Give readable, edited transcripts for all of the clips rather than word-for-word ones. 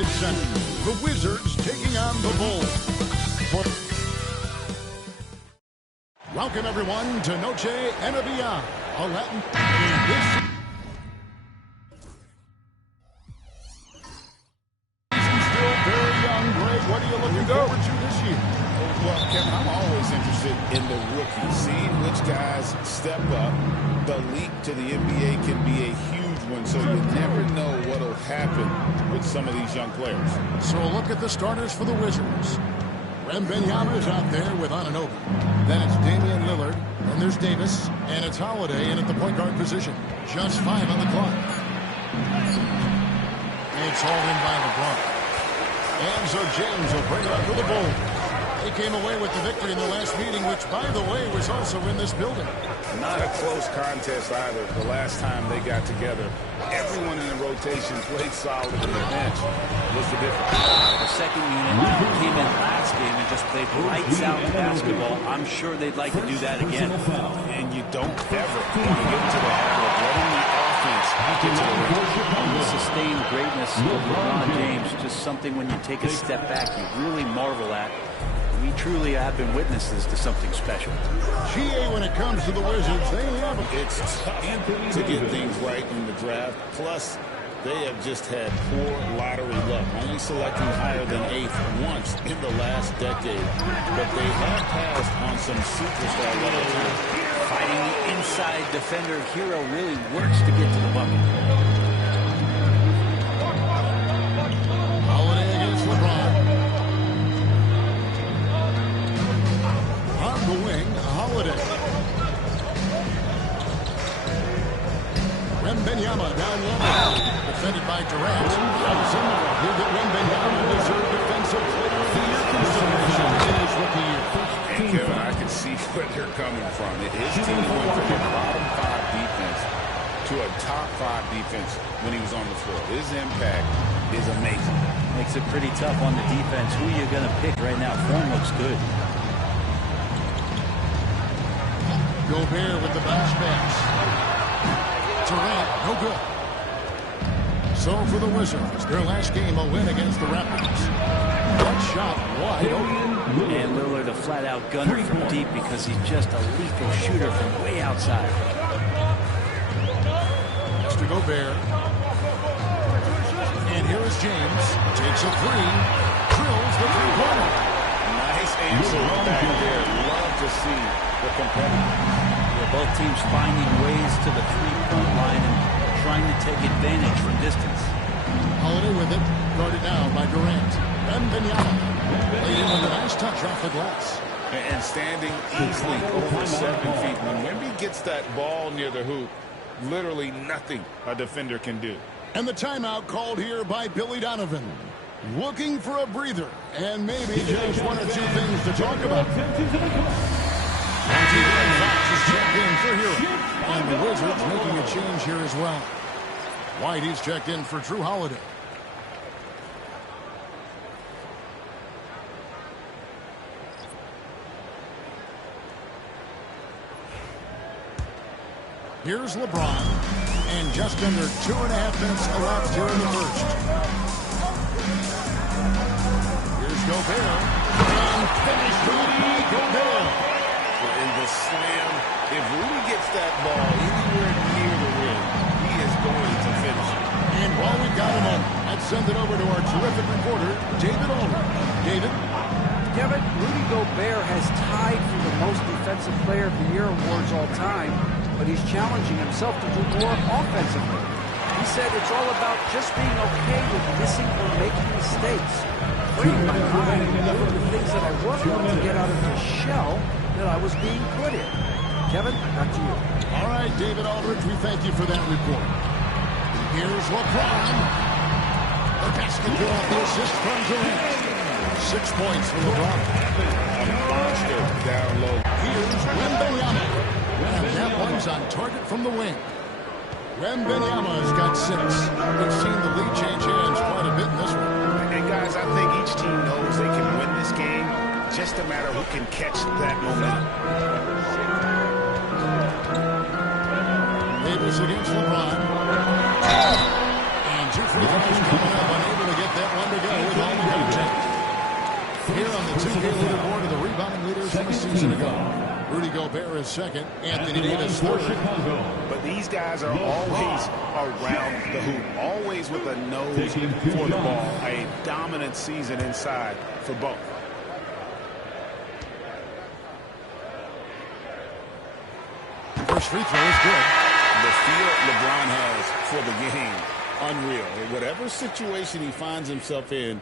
United Center. The Wizards taking on the Bulls. Welcome, everyone, to Noche NBA, a Latin. Still very young. Greg, what are you looking forward to this year? Well, Kevin, I'm always interested in the rookies, seeing which guys step up. The leap to the NBA can be a huge one, so you never know what will happen with some of these young players. So a look at the starters for the Wizards. Wembanyama is out there with Anunoby. Then it's Damian Lillard. Then there's Davis. And it's Holiday in at the point guard position. Just 5 on the clock. It's hauled in by LeBron. And so James will bring it up for the Bulls. They came away with the victory in the last meeting, which, by the way, was also in this building. Not a close contest either. The last time they got together, everyone in the rotation played solid in the bench. What's the difference? The second unit came in last game and just played lights out basketball. I'm sure they'd like to do that again. And you don't ever want to get into the habit of letting the offense get to the rim. The sustained greatness of LeBron James, just something when you take a step back, you really marvel at. We truly have been witnesses to something special. GA, when it comes to the Wizards, they have it's tough to get things right in the draft. Plus, they have just had poor lottery luck, only selecting higher than 8th once in the last decade. But they have passed on some superstar level talent. Fighting the inside defender hero really works to get to the bucket. Holiday against LeBron. On the wing, Holiday. Wembanyama down low. Defended by Durant. He'll get Wembanyama deserved defensive player of the year consideration in his rookie year. And Kevin, I can see where they're coming from. His team went from a bottom 5 defense to a top 5 defense when he was on the floor. His impact is amazing. Makes it pretty tough on the defense. Who are you going to pick right now? Form looks good. Gobert with the bounce pass. Durant, no good. So for the Wizards, their last game a win against the Raptors. One shot wide open. And Lillard a flat-out gunner from deep because he's just a lethal shooter from way outside. Mr. Gobert. And here is James. Takes a three. Drills the three-pointer. Nice answer back there. Love to see the competitive. Both teams finding ways to the three-point line and trying to take advantage from distance. Holiday with it. Guarded now by Durant. Wembanyama. Laid in with a nice touch off the glass. And standing easily over 7 feet. When Wemby gets that ball near the hoop, literally nothing a defender can do. And the timeout called here by Billy Donovan. Looking for a breather. And maybe just 1 or 2 things to talk about. Fox is checked in for Hero. And the Wizards making a change here as well. Whitey's checked in for Drew Holiday. Here's LeBron. And just under 2.5 minutes elapsed here in the first. Here's Gobert. And finished Rudy Gobert. In the slam, if Rudy gets that ball anywhere near the rim, he is going to finish it. And while we've got a moment, let's send it over to our terrific reporter, David Aldridge. David? Kevin, Rudy Gobert has tied for the most defensive player of the year awards all time, but he's challenging himself to do more offensively. He said it's all about just being okay with missing or making mistakes. Freeing my mind from the things that I worked on to get out of the shell that I was being put in. Kevin, back to you. All right, David Aldridge, we thank you for that report. Here's LeBron. The basket go off the assist from Durant. 6 points for LeBron. A monster down low. Here's Wembanyama. And that one's on target from the wing. Wembanyama's got 6. We've seen the lead change hands quite a bit in this one. And guys, I think each team knows they can win this game. Just a matter who can catch that momentum. Davis against LeBron. And 2 free throws coming up, unable to get that one to go with all the contact. Here on the 2K leaderboard are the rebounding leaders from a season ago. Rudy Gobert is second. Anthony Davis third. But these guys are always around the hoop, always with a nose for the ball. A dominant season inside for both. First free throw is good. The feel LeBron has for the game, unreal. In whatever situation he finds himself in,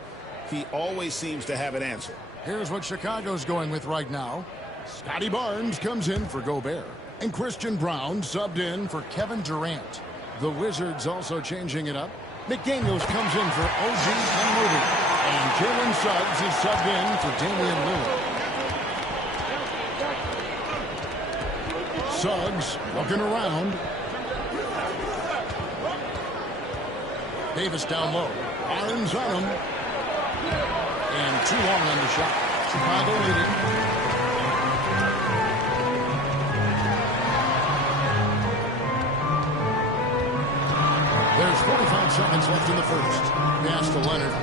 he always seems to have an answer. Here's what Chicago's going with right now. Scotty Barnes comes in for Gobert. And Christian Brown subbed in for Kevin Durant. The Wizards also changing it up. McDaniels comes in for OG Anunoby. And Jalen Suggs is subbed in for Damian Lillard. Suggs looking around. Davis down low. Barnes on him. And too long on the shot. Chicago leading. There's 45 seconds left in the first. Pass to Leonard.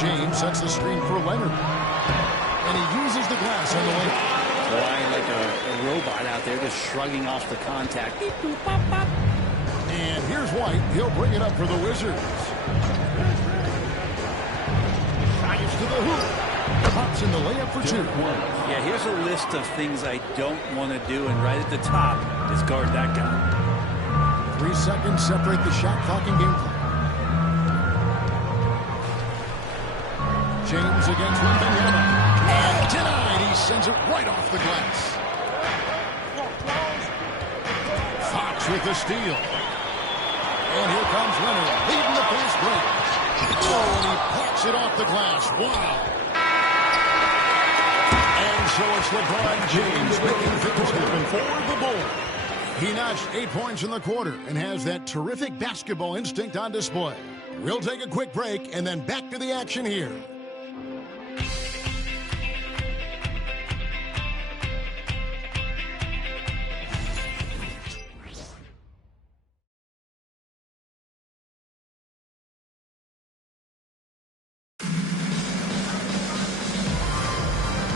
James sets the screen for Leonard. And he uses the glass on the way. Flying like a robot out there, just shrugging off the contact. Beep, boop, bop, bop. And here's White. He'll bring it up for the Wizards. Drives to the hoop. Pops in the layup for two. Yeah, here's a list of things I don't want to do, and right at the top is guard that guy. 3 seconds separate the shot clock and game clock. James against Wembanyama. And denied. He sends it right off the glass. Fox with the steal. And here comes Leonard, leading the fast break. Oh, and he pops it off the glass. Wow. And so it's LeBron James making things happen for the Bulls. He notched 8 points in the quarter and has that terrific basketball instinct on display. We'll take a quick break and then back to the action here.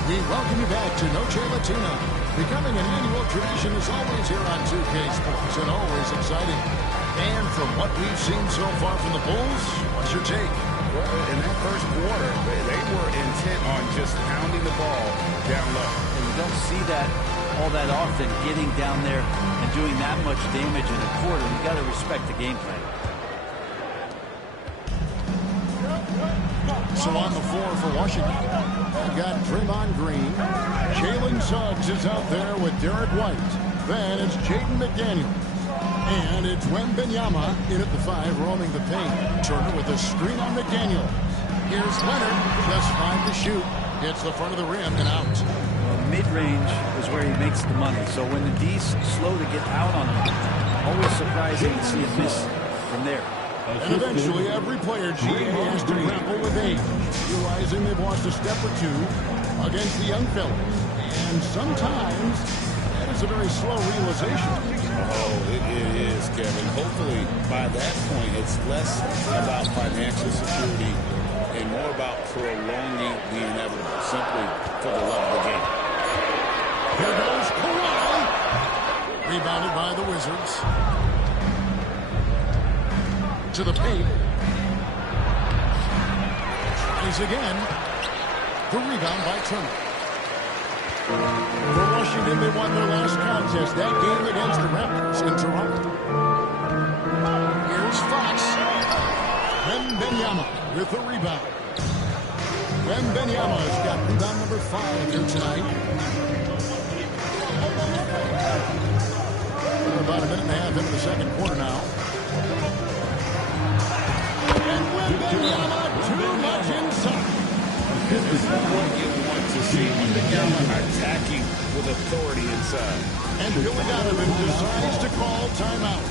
We welcome you back to Noche Latina. Becoming an annual tradition is always here on 2K Sports and always exciting. And from what we've seen so far from the Bulls, what's your take? Well, in that first quarter, they were intent on just pounding the ball down low. And you don't see that all that often, getting down there and doing that much damage in a quarter. You got to respect the game plan. So on the floor for Washington, we've got Draymond Green. Jalen Suggs is out there with Derek White. Then it's Jaden McDaniels. And it's Wembanyama in at the 5, roaming the paint. Turner with a screen on McDaniels. Here's Leonard, just 5 to shoot. Hits the front of the rim and out. Mid-range is where he makes the money. So when the D's slow to get out on him, always surprising to see a miss from there. And eventually, every player GA has to grapple with age, realizing they've lost a step or two against the young fellas. And sometimes, that is a very slow realization. Oh, it is, Kevin. Hopefully, by that point, it's less about financial security and more about prolonging the inevitable, simply for the love of the game. Here goes Kawhi. Rebounded by the Wizards. To the paint. Tries again. The rebound by Turner. For Washington, they won their last contest, that game against the Raptors in Toronto. Here's Fox. Wembanyama with the rebound. Wembanyama has got rebound number 5 here tonight. We're about a minute and a half into the second quarter now. And Wembanyama too much inside. This is what you want to see. Wembanyama attacking with authority inside. And Billy Donovan decides to call timeout.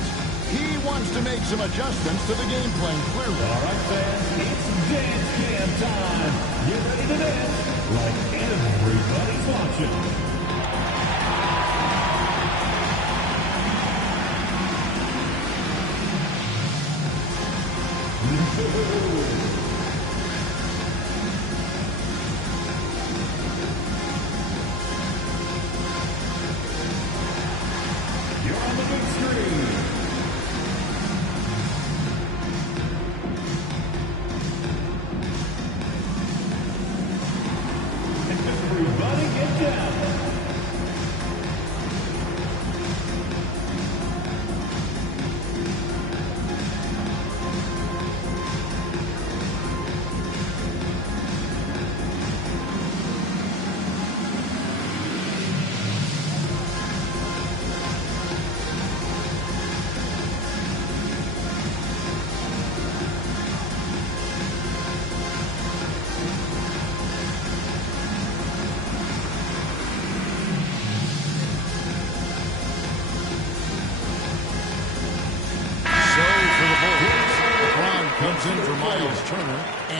He wants to make some adjustments to the game plan, clearly. All right, fans, it's dance jam time. Get ready to dance like everybody's watching.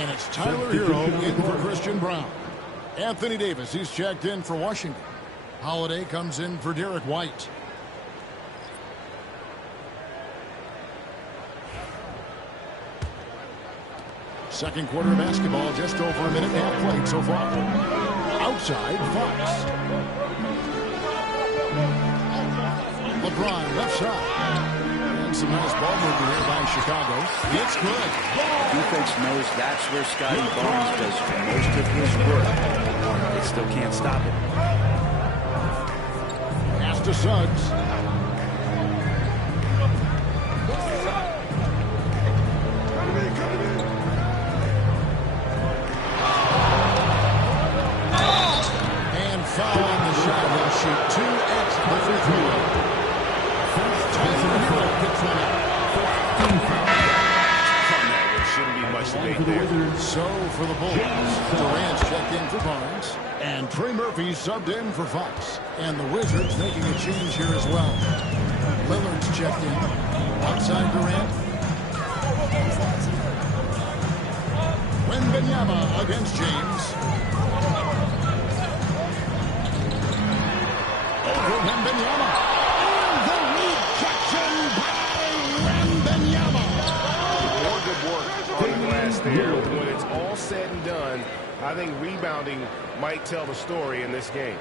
And it's Tyler Hero in for Christian Brown. Anthony Davis, he's checked in for Washington. Holiday comes in for Derek White. Second quarter of basketball, just over a minute and a half played so far. Outside, Fox. LeBron left side. And some nice ball movement here by Chicago. It's good. Defense knows that's where Scotty Barnes does most of his work. They still can't stop it. Pass to Suggs. And foul on the shot. He'll shoot 2 at the free throw line. So for the Bulls, Durant's checked in for Barnes, and Trey Murphy subbed in for Fox. And the Wizards making a change here as well. Lillard's checked in. Outside Durant. Wembanyama against James. Over Wembanyama. There. When it's all said and done, I think rebounding might tell the story in this game.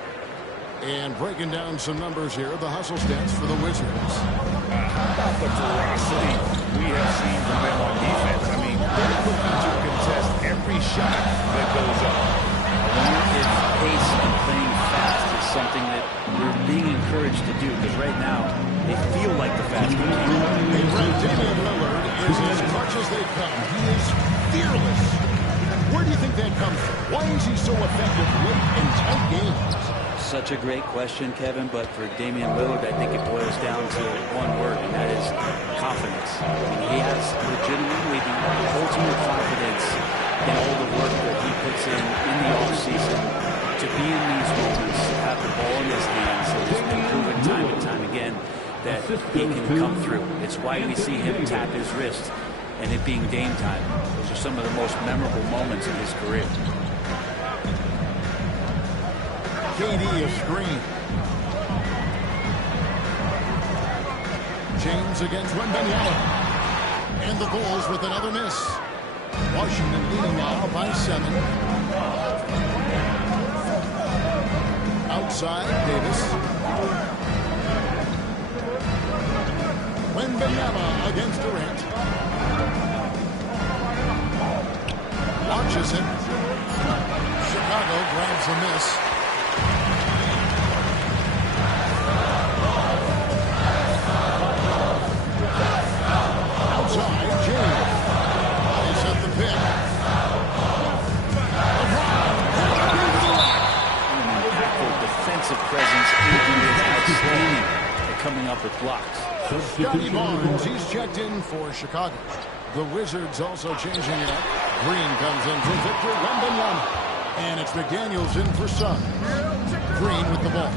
And breaking down some numbers here, the hustle stats for the Wizards. How about the ferocity we have seen from them on defense? I mean, they're looking to contest every shot that goes up. His pace and playing fast is something that we're being encouraged to do, because right now they feel like the fast game. Damian Lillard is as much as they come. He is fearless. Where do you think that comes from? Why is he so effective late in tight games? Such a great question, Kevin, but for Damian Lillard, I think it boils down to one word, and that is confidence. I mean, he has legitimately the ultimate confidence in all the work that he puts in the offseason to be in these moments, to have the ball in his hands. It's been proven time and time again that he can come through. It's why we see him tap his wrist and it being game time. Those are some of the most memorable moments in his career. KD a screen. James against Wembanyama. And the Bulls with another miss. Washington leading now by 7. Outside, Davis. Wembanyama against Durant. Launches it. Chicago grabs the miss. Outside, James. He set the pick. Impactful defensive presence is outstanding at coming up with blocks. Scotty Barnes, he's checked in for Chicago. The Wizards also changing it up. Green comes in for Victor Wembanyama. And it's McDaniels in for Suggs. Green with the ball.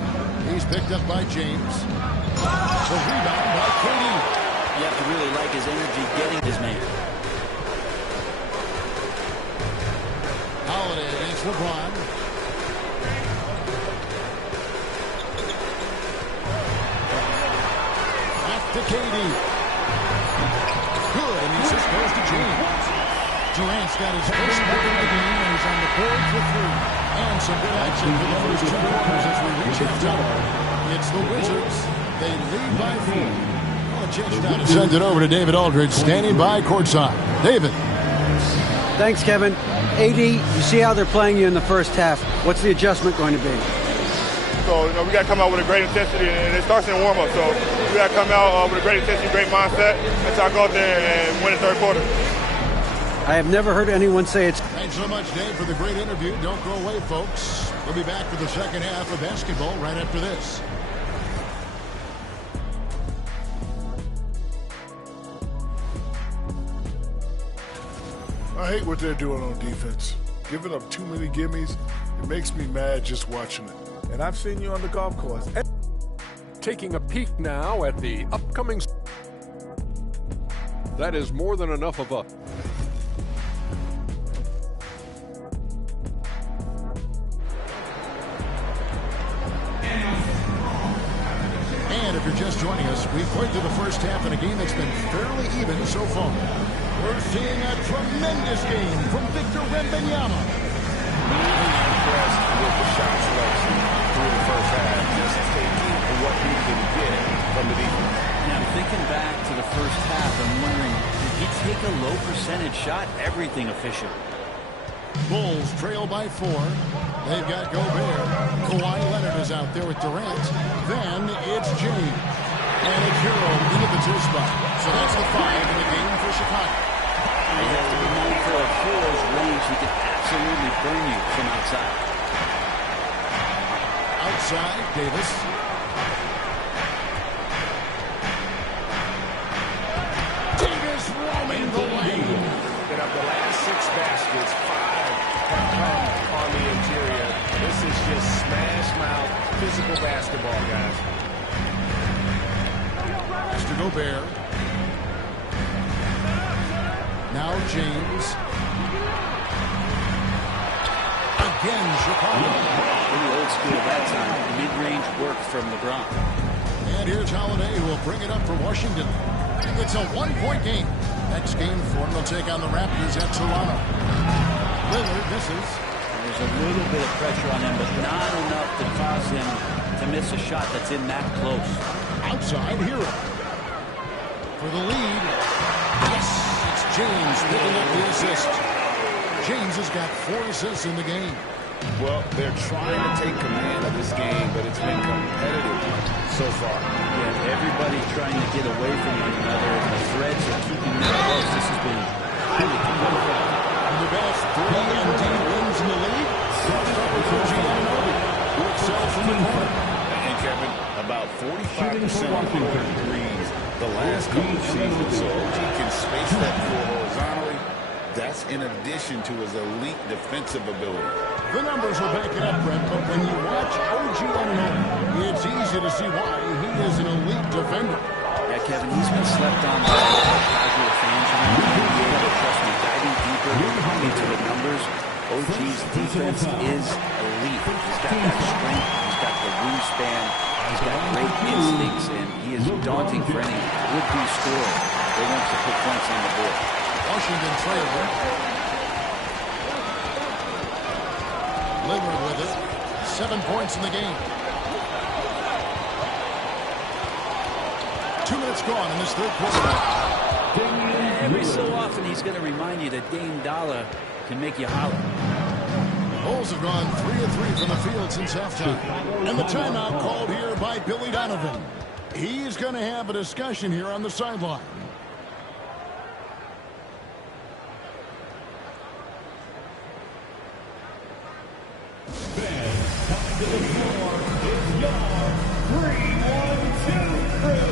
He's picked up by James. The rebound by KD. You have to really like his energy getting his man. Holiday against LeBron. Back to KD. Good, and he just goes to James. Durant's got his first bucket of the game, and he's on the board for 3. And some good action for the first 2 quarters as we reach halftime. It's the Wizards. They lead by 4. Well, a chance now to send it over to David Aldridge, standing by courtside. David. Thanks, Kevin. AD, you see how they're playing you in the first half. What's the adjustment going to be? So, we got to come out with a great intensity, and it starts in warm-up. So, we got to come out with a great intensity, great mindset, and try to go out there and win the third quarter. I have never heard anyone say it's... Thanks so much, Dave, for the great interview. Don't go away, folks. We'll be back for the second half of basketball right after this. I hate what they're doing on defense. Giving up too many gimmies, it makes me mad just watching it. And I've seen you on the golf course. Taking a peek now at the upcoming... That is more than enough of a... if you're just joining us, we've played through the first half in a game that's been fairly even so far. We're seeing a tremendous game from Victor Wembanyama. Really impressed with the shot selection through the first half, just taking what he can get from the defense. Yeah, I'm thinking back to the first half. I'm wondering, did he take a low percentage shot? Everything efficient. Bulls trail by 4. They've got Gobert. Kawhi Leonard is out there with Durant. Then it's James. And it's Hero into the 2 spot. So that's the 5 in the game for Chicago. You have to be mindful of Hero's range. He can absolutely burn you from outside. Outside, Davis. Davis roaming the lane. And of the last 6 baskets, 5 have come on the interior. This is just smash mouth physical basketball, guys. Mr. Gobert. Now James. Again, Chicago. Pretty old school that time. Mid-range work from LeBron. And here's Holiday, who will bring it up for Washington. It's a 1-point game. Next game for him, they'll take on the Raptors at Toronto. Lillard misses. There's a little bit of pressure on him, but not enough to cause him to miss a shot that's in that close. Outside, Hero. For the lead. Yes, it's James picking up the assist. James has got 4 assists in the game. Well, they're trying to take command of this game, but it's been competitive so far. Yeah, everybody's trying to get away from one another, and the threads are keeping them close. This has been highly competitive. And the best 3-and-D wins in the league. Start with OG Anunoby, who excels from the corner. And Kevin, about 45% of corner threes the last couple of seasons. So OG can space that floor horizontally. That's in addition to his elite defensive ability. The numbers will back it up, Brent, but when you watch OG Anunoby, it's easy to see why he is an elite defender. Yeah, Kevin, he's been slept on by casual fans around the NBA, but trust me, diving deeper into the numbers, OG's defense is elite. He's got that strength, he's got the wingspan, he's got great instincts, and he is daunting for any would-be scorer that wants to put points on the board. Washington trailing. Lillard with it. 7 points in the game. 2 minutes gone in this third quarter. Every so often he's going to remind you that Dame Dollar can make you holler. Bulls have gone 3 of 3 from the field since halftime. And the timeout called here by Billy Donovan. He's going to have a discussion here on the sideline. To the floor, it's your 3-1-2 crew.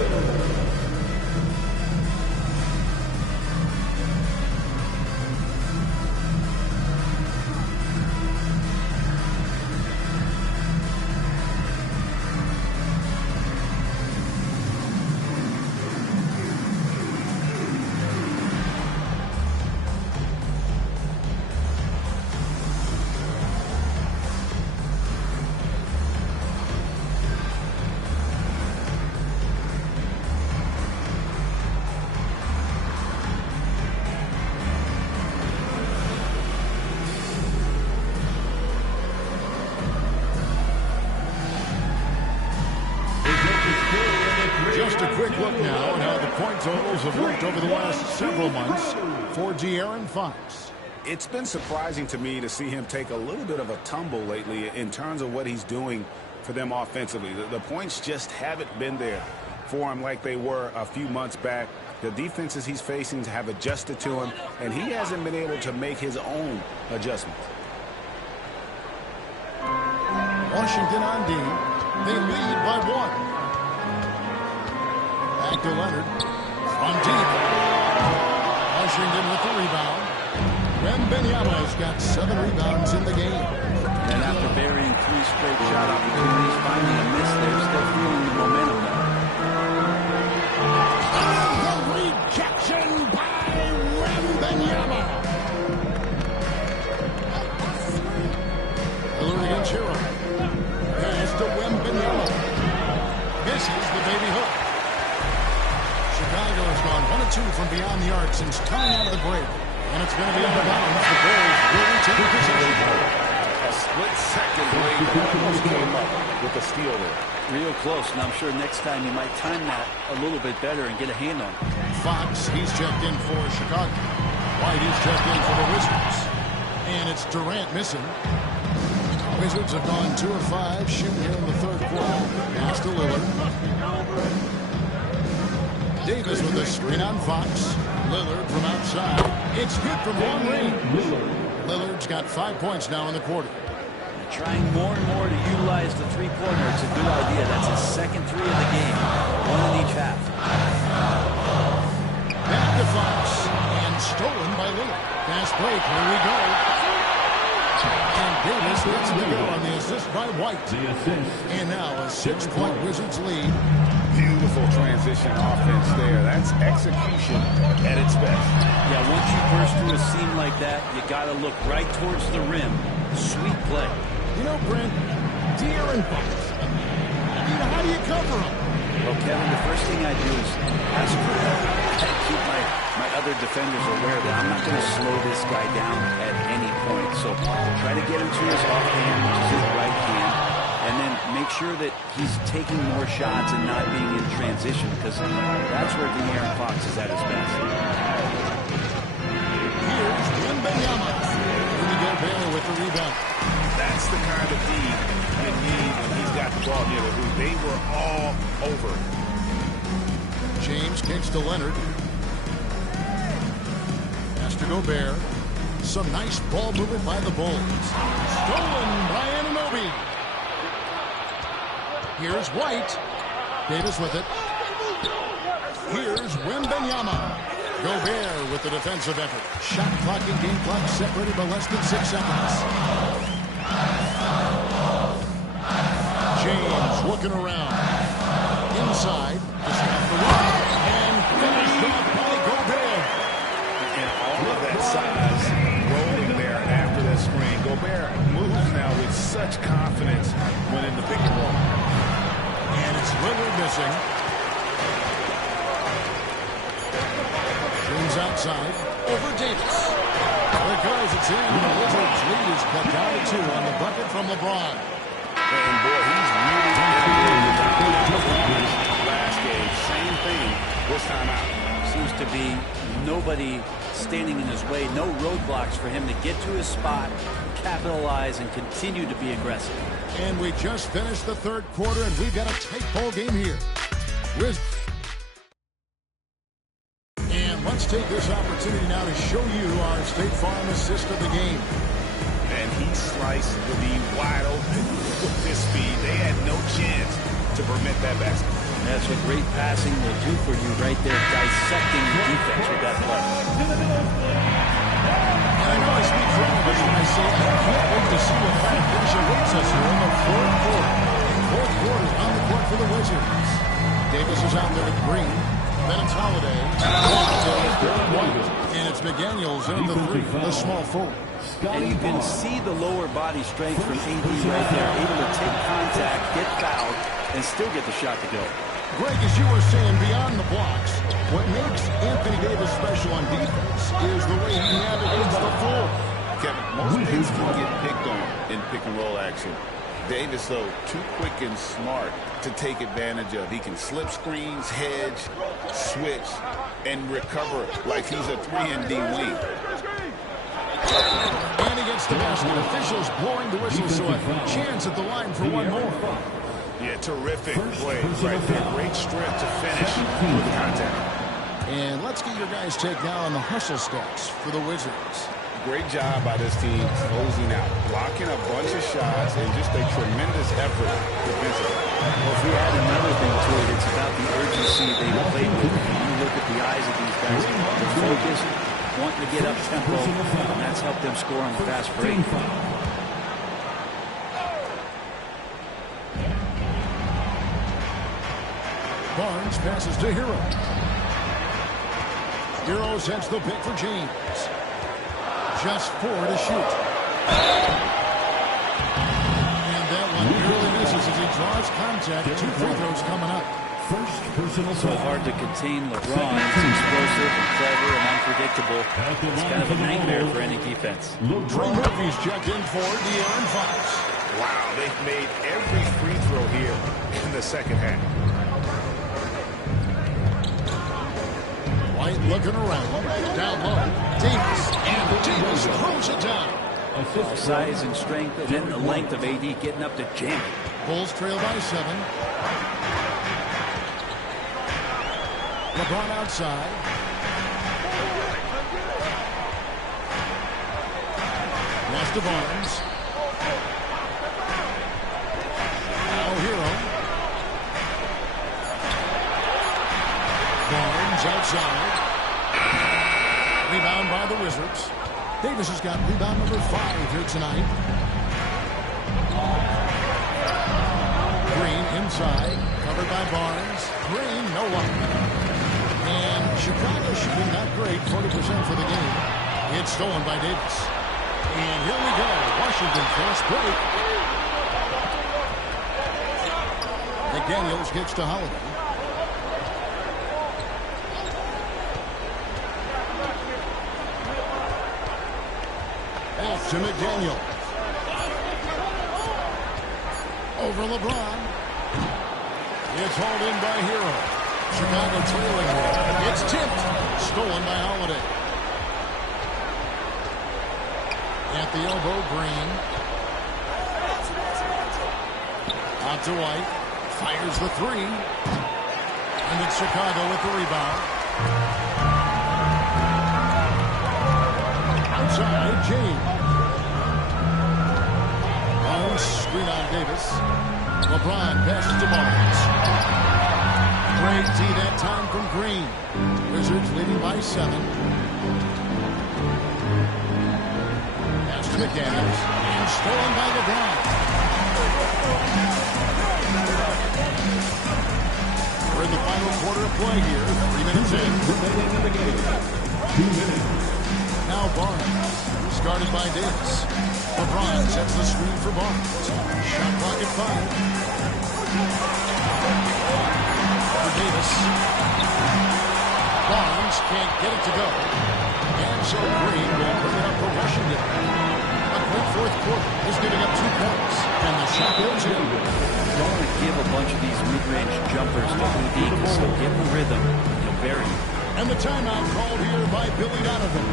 Just a quick look now at how the point totals have worked over the last several months for De'Aaron Fox. It's been surprising to me to see him take a little bit of a tumble lately in terms of what he's doing for them offensively. The points just haven't been there for him like they were a few months back. The defenses he's facing have adjusted to him, and he hasn't been able to make his own adjustments. Washington on D. They lead by 1. Back to Leonard. From deep. Washington with the rebound. Wembanyama's got 7 rebounds in the game. And after burying 3 straight shot opportunities, finally a miss, they're still feeling the momentum now. The rejection by Wembanyama. Lillard against Hero. Pass to Wembanyama. Misses the baby hook. 22 from beyond the arc since coming out of the break. And it's going to be out of bounds. The Bears will retain possession. A split second late, almost came up with a steal there. Real close, and I'm sure next time you might time that a little bit better and get a hand on it. Fox, he's checked in for Chicago. White is checked in for the Wizards. And it's Durant missing. Wizards have gone 2 of 5 shooting here in the third quarter. Pass to Lillard. Davis with a screen on Fox. Lillard from outside. It's good from long range. Lillard's got 5 points now in the quarter. Trying more and more to utilize the three-pointer. It's a good idea. That's his second three of the game. One in each half. Back to Fox. And stolen by Lillard. Fast break. Here we go. And Davis gets to go on the assist by White. And now a 6-point Wizards lead. Beautiful transition offense there. That's execution at its best. Yeah, once you burst through a seam like that, you got to look right towards the rim. Sweet play. You know, Brent, De'Aaron Fox. How do you cover him? Well, Kevin, the first thing I do is ask for help. I keep my other defenders aware that I'm not going to slow this guy down at any point. So try to get him to his offhand, which is his right hand, and then make sure that he's taking more shots and not being in transition, because that's where De'Aaron Fox is at his best. Here's Wembanyama. Rudy Gobert with the rebound. That's the kind of D you need when he's got the ball near the hoop. They were all over. James kicks to Leonard. Pass to Gobert. Some nice ball movement by the Bulls. Stolen by Anunoby. Here's White. Davis with it. Here's Wembanyama. Gobert with the defensive effort. Shot clock and game clock separated by less than 6 seconds. James looking around. Inside. To stop the run. And finished off by Gobert. And all of that size rolling there after that screen. Gobert moves now with such confidence when in the pick and roll. And it's Lillard missing. James outside. Over Davis. There it goes. It's in. The Wizards lead is cut down to 2 on the bucket from LeBron. And boy, he's really last game. Same thing this time out. Seems to be nobody standing in his way. No roadblocks for him to get to his spot, capitalize, and continue to be aggressive. And we just finished the third quarter, and we've got a tight ball game here. And let's take this opportunity now to show you our State Farm assist of the game. And he sliced the D wide open with this speed. They had no chance to permit that basket. That's what great passing will do for you right there, dissecting the defense with that play. And I know I speak for everybody when I say I can't wait to see what kind of finish awaits us here in the fourth quarter. Fourth quarter on the court for the Wizards. Davis is out there with Green. Then it's Holiday. White. And it's McDaniels in the 3 for the small forward. And you can see the lower body strength from AD right there, able to take contact, get fouled, and still get the shot to go. Greg, as you were saying, beyond the blocks, what makes Anthony Davis special on defense is the way he navigates the floor. Kevin, most things can get picked on in pick-and-roll action. Davis, though, too quick and smart to take advantage of. He can slip screens, hedge, switch, and recover like he's a 3-and-D wing. And he gets the basket. Officials blowing the whistle, so a chance at the line for one more. Yeah, terrific play right there. Great strength to finish with contact. And let's get your guys' take now on the hustle stats for the Wizards. Great job by this team closing out, blocking a bunch of shots, and just a tremendous effort defensively. Well, if we add another thing to it, it's about the urgency they played with. When you look at the eyes of these guys, they're focused, wanting to get up tempo, and that's helped them score on the fast break. Barnes passes to Hero. Hero sends the pick for James. Just 4 to shoot. And that one barely misses as he draws contact. 2 free throws coming up. First personal So foul. hard to contain LeBron. He's explosive and clever and unpredictable. It's kind of a nightmare for any defense. Trey Murphy's checked in for De'Aaron Fox. Wow, they've made every free throw here in the second half. White looking around. Down low. Davis. And Davis throws it down. Size and strength and then the length of AD getting up to jam it. Bulls trail by 7. LeBron outside. Lost to Barnes. Now Hero. Barnes outside. Rebound by the Wizards. Davis has got rebound number 5 here tonight. Green inside. Covered by Barnes. Green, no one. And Chicago shooting not great, 40% for the game. It's stolen by Davis. And here we go. Washington fast break. McDaniels gets to Holiday. Back to McDaniel. Over LeBron. It's hauled in by Hero. Chicago trailing here. It's tipped. Stolen by Holiday. At the elbow, Green. Out to White. Fires the 3. And it's Chicago with the rebound. Outside, James. Barnes, screen on Davis. LeBron passes to Barnes. Great D that time from Green. Wizards leading by 7. Pass to McDaniels. And stolen by LeBron. We're in the final quarter of play here. 3 minutes in. Remaining in the game. 2 minutes. Now Barnes. Started by Davis. LeBron sets the screen for Barnes. Shot clock at 5. For Davis. Barnes can't get it to go. And so Green will bring it up for Washington. A quick fourth quarter is giving up 2 points. And the shot goes in. Don't want to give a bunch of these mid-range jumpers to AD because he'll get the rhythm. He'll bury him. And the timeout called here by Billy Donovan.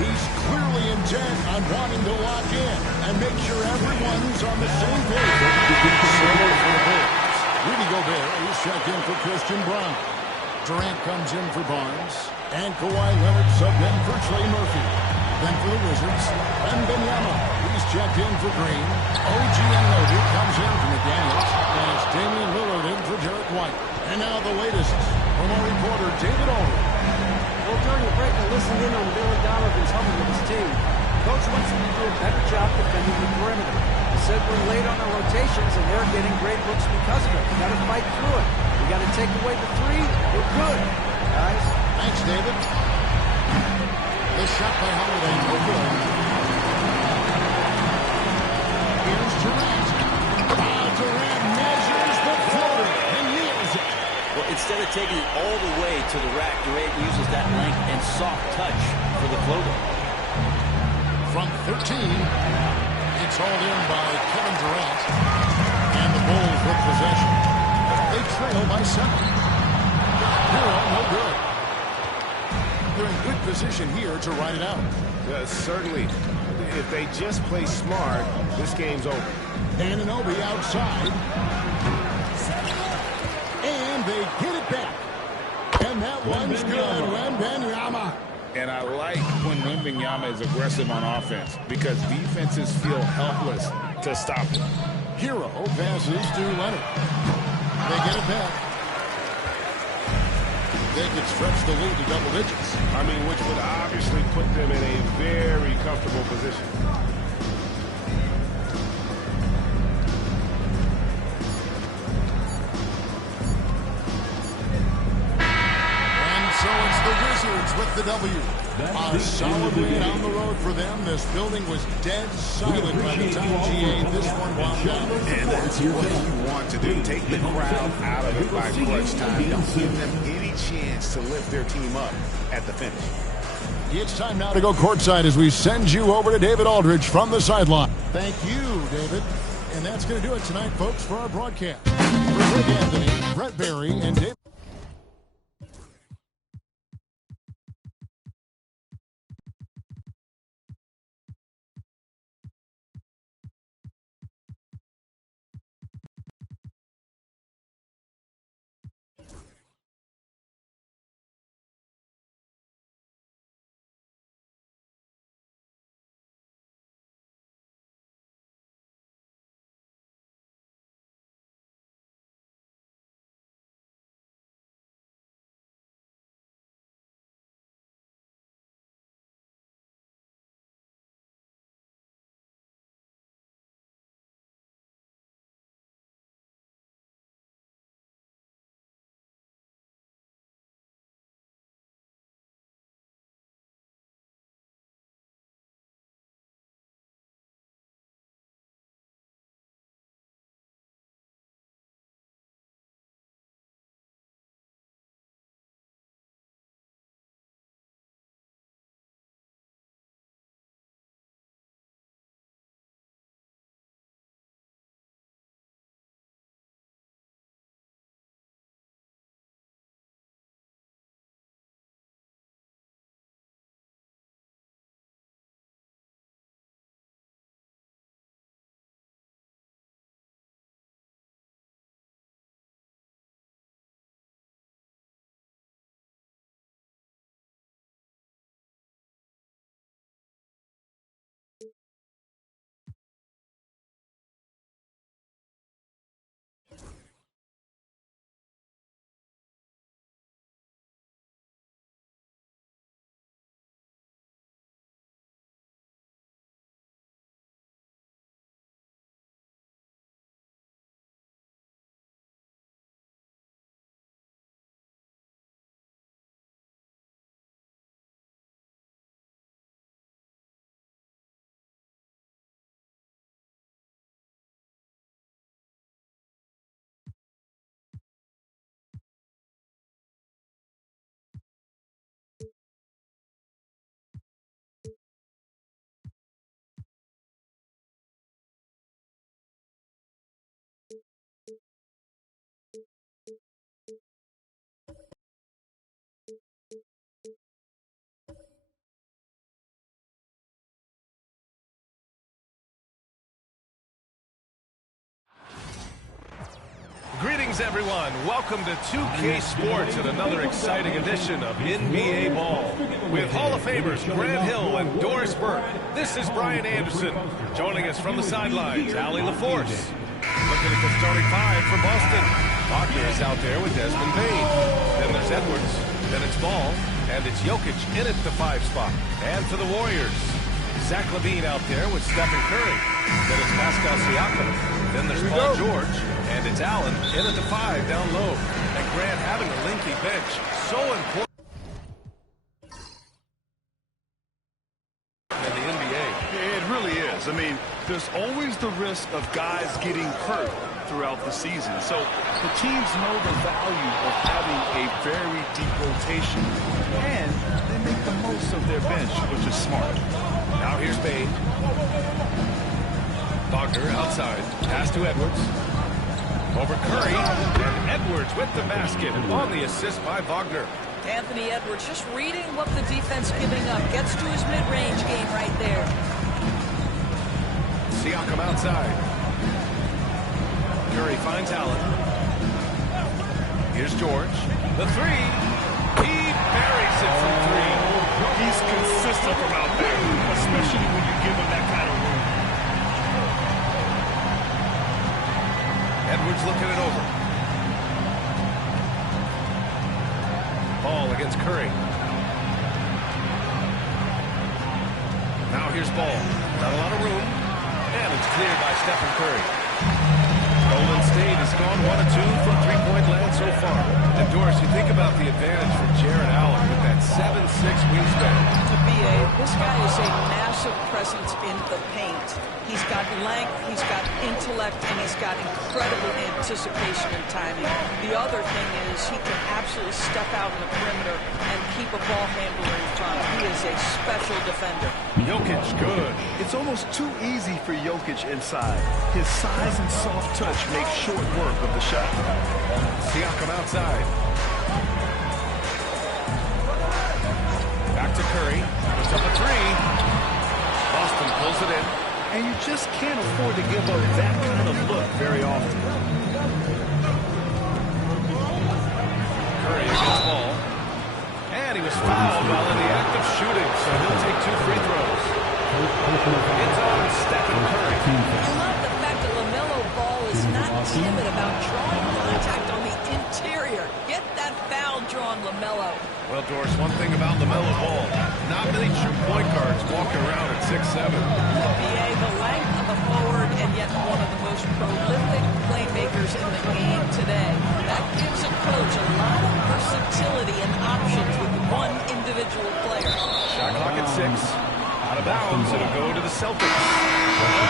He's clearly intent on wanting to lock in and make sure everyone's on the same page. Solo for the Bulls. Rudy Gobert is checked in for Christian Brown. Durant comes in for Barnes. And Kawhi Leonard subbed in for Trey Murphy. Then for the Wizards, Wembanyama. He's checked in for Green. OG Anunoby comes in for McDaniels. And it's Damian Lillard in for Derek White. And now the latest from our reporter, David Aldridge. Well, during the break, I listened in on Billy Donovan's huddle with his team. Coach wants them to do a better job defending the perimeter. He said we're late on our rotations, and they're getting great looks because of it. We got to fight through it. We got to take away the 3. We're good, guys. Thanks, David. This shot by Holiday, no good. Here's Durant. Durant measures the floater and nails it. Well, instead of taking it all the way to the rack, Durant uses that length and soft touch for the floater. From 13, it's hauled in by Kevin Durant. And the Bulls with possession. They trail by 7. Hero, no good. They're in good position here to ride it out. Certainly. If they just play smart, this game's over. Anunoby outside. And they get it back. And that one's good. Wembanyama. And I like when Wembanyama is aggressive on offense because defenses feel helpless to stop him. Hero passes to Leonard. They get it back. They could stretch the lead to double digits. I mean, which would obviously put them in a very comfortable position. And so it's the Wizards with the W. A solid win on the road for them. This building was dead silent by the time GA this one wound down. And that's what you want to do. Take the crowd out of it by crunch time. Don't give them any chance to lift their team up at the finish. It's time now to go courtside as we send you over to David Aldridge from the sideline. Thank you, David. And that's going to do it tonight, folks, for our broadcast. For Greg Anthony, Brett Barry, and David. Greetings, everyone. Welcome to 2K Sports and another exciting edition of NBA Ball. With Hall of Famers Grant Hill and Doris Burke, this is Brian Anderson. Joining us from the sidelines, Allie LaForce. Looking at the starting five for Boston. Wagner is out there with Desmond Bain. Then there's Edwards. Then it's Ball. And it's Jokic in at the 5 spot. And for the Warriors, Zach LaVine out there with Stephen Curry. Then it's Pascal Siakam. Then there's Paul George. And it's Allen in at the 5 down low. And Grant having a lengthy bench. So important in the NBA. It really is. I mean, there's always the risk of guys getting hurt throughout the season. So the teams know the value of having a very deep rotation. And they make the most of their bench, which is smart. Now here's Bain. Wagner outside. Pass to Edwards. Over Curry, and Edwards with the basket on the assist by Wagner. Anthony Edwards just reading what the defense giving up. Gets to his mid-range game right there. Siakam outside. Curry finds Allen. Here's George. The 3. He buries it from 3. He's consistent from out there, especially when you give him that kind of room. Edwards looking it over. Ball against Curry. Now here's Ball. Not a lot of room. And it's cleared by Stephen Curry. Golden State State has gone 1 of 2 from three-point land so far. And Doris, you think about the advantage for Jared Allen with that 7'6" wingspan. This guy is a massive presence in the paint. He's got length, he's got intellect, and he's got incredible anticipation and timing. The other thing is he can absolutely step out in the perimeter and keep a ball handler in front. He is a special defender. Jokic, good. It's almost too easy for Jokic inside. His size and soft touch make short work of the shot. Siakam outside. Back to Curry. Puts up a three. Boston pulls it in. And you just can't afford to give up that kind of look very often. Curry against ball. And he was fouled while in the act of shooting, so he'll take 2 free throws. It's on Stephen Curry. I love the fact that LaMelo Ball is not timid about drawing contact on the interior. Get that foul drawn, LaMelo. Well, Doris, one thing about LaMelo Ball, not many true point guards walking around at 6'7". The length of a forward and yet one of the most prolific playmakers in the game today. That gives a coach a lot of versatility and options with one individual player. Shot clock at 6. Out of bounds, it'll go to the Celtics.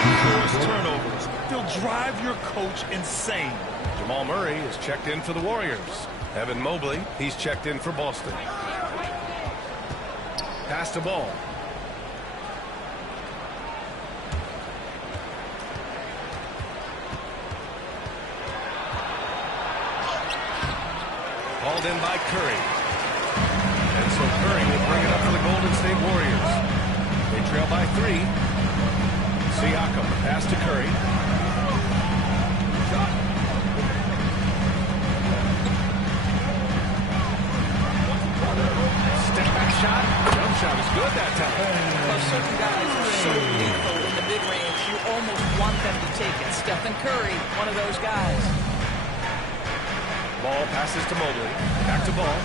Unforced turnovers. They'll drive your coach insane. Jamal Murray is checked in for the Warriors. Evan Mobley, he's checked in for Boston. Pass to ball. Called in by Curry. And so Curry will bring it up for the Golden State Warriors. They trail by 3. Siakam, pass to Curry. Step back shot. Jump shot is good that time. Well, certain guys are so lethal in the mid-range, you almost want them to take it. Stephen Curry, one of those guys. Ball passes to Mobley. Back to ball.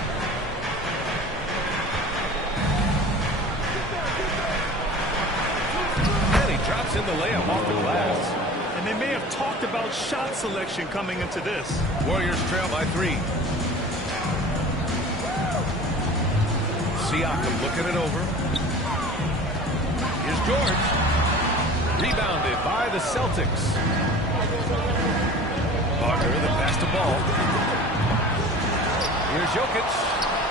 And he drops in the layup off the glass. And they may have talked about shot selection coming into this. Warriors trail by 3. Siakam looking it over. Here's George. Rebounded by the Celtics. Parker, the pass to ball. Here's Jokic.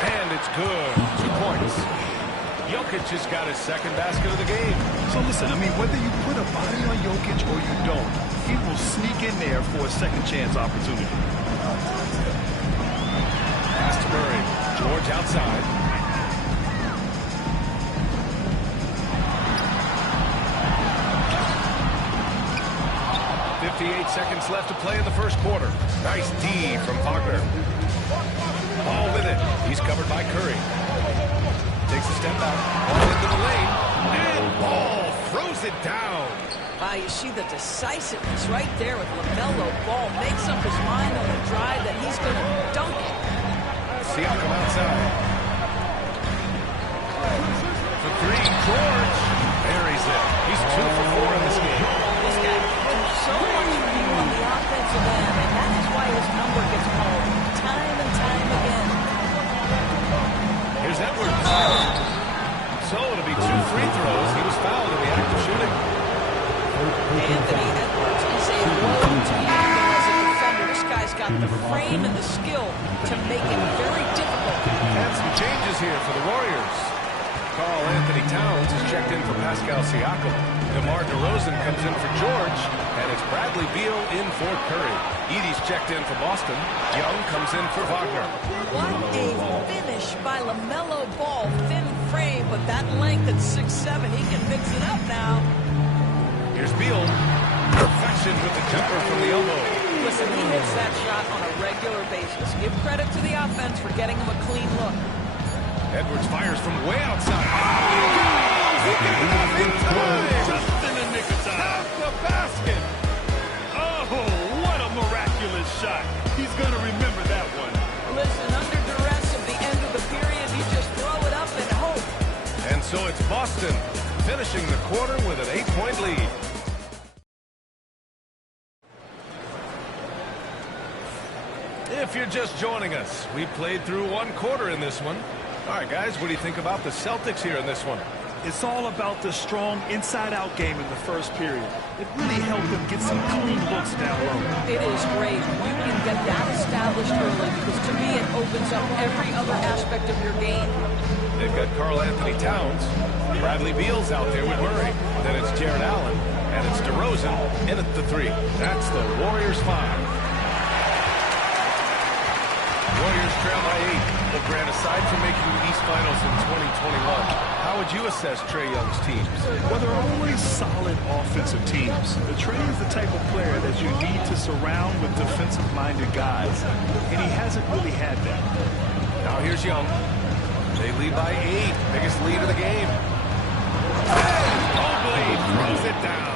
And it's good. 2 points. Jokic has got his second basket of the game. So listen, I mean, whether you put a body on Jokic or you don't, he will sneak in there for a second chance opportunity. Pass to Murray. George outside. 58 seconds left to play in the first quarter. Nice D from Wagner. Ball with it. He's covered by Curry. Takes a step out. Ball into the lane. And Ball throws it down. Wow, you see the decisiveness right there with LaMelo Ball. Makes up his mind on the drive that he's going to dunk it. Siakam outside. For 3, George buries it. He's 2 for 4 in this game. This guy can do so much for you on the offensive end, and that is why his number gets called time and time again. Here's Edwards. So it'll be 2 free throws. He was fouled in the act of shooting. Anthony Edwards is a low to you as a defender. This guy's got the frame and the skill to make it very difficult. And some changes here for the Warriors. Karl Anthony Towns is checked in for Pascal Siakam. DeMar DeRozan comes in for George. And it's Bradley Beal in for Curry. Edie's checked in for Boston. Young comes in for Wagner. What a finish by LaMelo Ball. Thin frame, but that length at 6'7", he can mix it up now. Here's Beal. Perfection with the jumper from the elbow. Listen, he hits that shot on a regular basis. Give credit to the offense for getting him a clean look. Edwards fires from way outside. Oh, he got it off in time. Just in the nick of time. Half the basket. Oh, what a miraculous shot. He's going to remember that one. Listen, under duress at the end of the period, you just throw it up and hope. And so it's Boston finishing the quarter with an 8-point lead. If you're just joining us, we played through one quarter in this one. All right, guys, what do you think about the Celtics here in this one? It's all about the strong inside-out game in the first period. It really helped them get some clean looks down low. It is great. You can get that established early because to me it opens up every other aspect of your game. They've got Karl Anthony Towns. Bradley Beal's out there with Murray. Then it's Jared Allen. And it's DeRozan in at the 3. That's the Warriors 5. Warriors trail by 8. Well, Grant, aside from making the East Finals in 2021, how would you assess Trae Young's teams? Well, they're always solid offensive teams. But Trae is the type of player that you need to surround with defensive-minded guys, and he hasn't really had that. Now here's Young. They lead by 8. Biggest lead of the game. Mobley throws it down.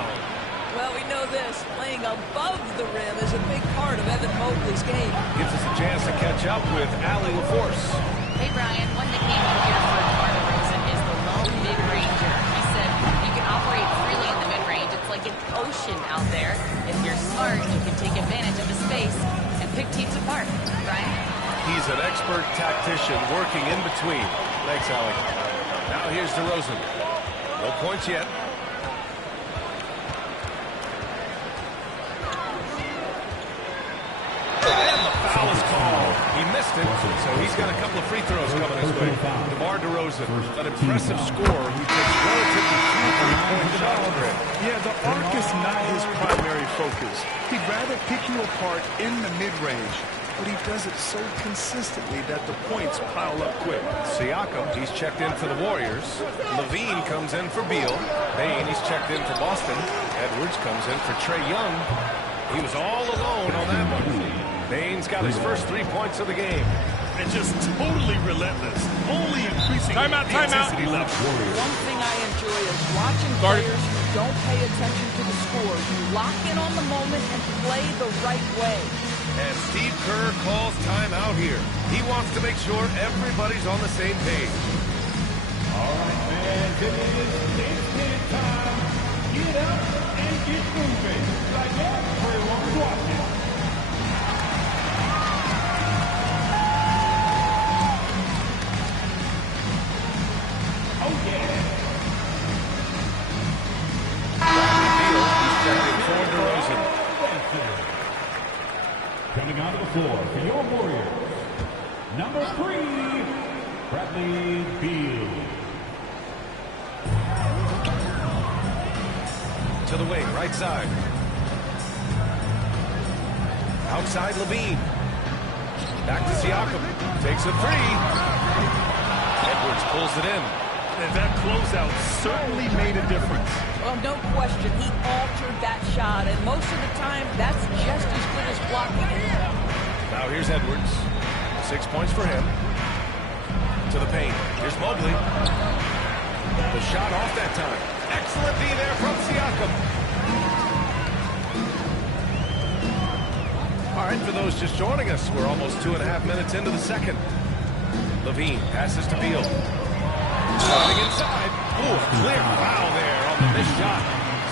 Well, we know this. Playing above the rim is a big part of Evan Mobley's game. Gives us a chance to catch up with Allie LaForce. Hey, Brian. One nickname here for DeMar DeRozan is the lone mid-ranger. He said you can operate freely in the mid-range. It's like an ocean out there. If you're smart, you can take advantage of the space and pick teams apart. Brian? He's an expert tactician working in between. Thanks, Allie. Now here's DeRozan. No points yet. And the foul is called. He missed it, so he's got a couple of free throws coming his way. DeMar DeRozan, an impressive scorer who takes relatively few three-point shots. Yeah, the arc is not his primary focus. He'd rather pick you apart in the mid-range, but he does it so consistently that the points pile up quick. Siakam, he's checked in for the Warriors. Levine comes in for Beal. Bane, he's checked in for Boston. Edwards comes in for Trae Young. He was all alone on that one. Bane's got his first 3 points of the game. And just totally relentless, only increasing the intensity level. One thing I enjoy is watching players who don't pay attention to the score. You lock in on the moment and play the right way. And Steve Kerr calls timeout here. He wants to make sure everybody's on the same page. All right, man. It is dance time. Get up and get moving. Like everyone's watching. Oh, yeah. Bradley Beal, he's checked in for DeRozan. Coming onto the floor for your Warriors, number 3, Bradley Beal. To the wing, right side. Outside Levine. Back to Siakam. Takes a 3. Edwards pulls it in. And that closeout certainly made a difference. Well, no question. He altered that shot, and most of the time, that's just as good as blocking it. Now here's Edwards. 6 points for him. To the paint. Here's Mobley. The shot off that time. Excellent D there from Siakam. All right, for those just joining us, we're almost 2.5 minutes into the second. Levine passes to Beal. Running inside. Ooh, clear foul there on the missed shot.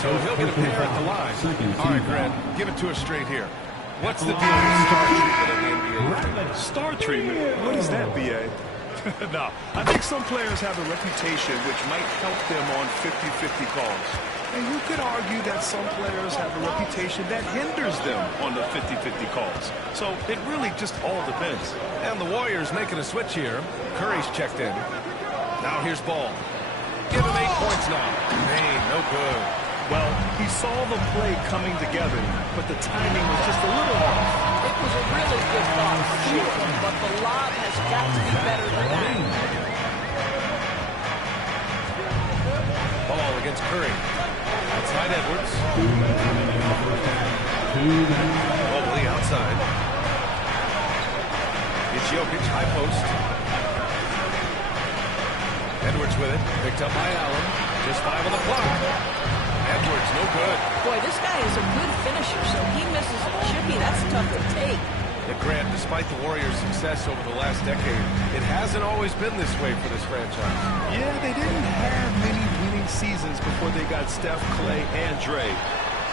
So he'll get a pair at the line. All right, Grant, give it to us straight here. What's the deal with star treatment in the NBA? Star treatment? What is that, B.A.? No, I think some players have a reputation which might help them on 50-50 calls. And you could argue that some players have a reputation that hinders them on the 50-50 calls. So it really just all depends. And the Warriors making a switch here. Curry's checked in. Now here's Ball. Give him 8 points now. Hey, no good. Well, he saw the play coming together, but the timing was just a little off. It was a really good ball, sure, but the lob has got to be better than that. Ball against Curry. Outside Edwards. Mobley outside. It's Jokic, high post. Edwards with it. Picked up by Allen. Just 5 on the clock. Edwards, no good. Boy, this guy is a good finisher, so he misses a chippy. That's tough to take. Grant, despite the Warriors' success over the last decade, it hasn't always been this way for this franchise. Yeah, they didn't have many winning seasons before they got Steph, Clay, and Dre.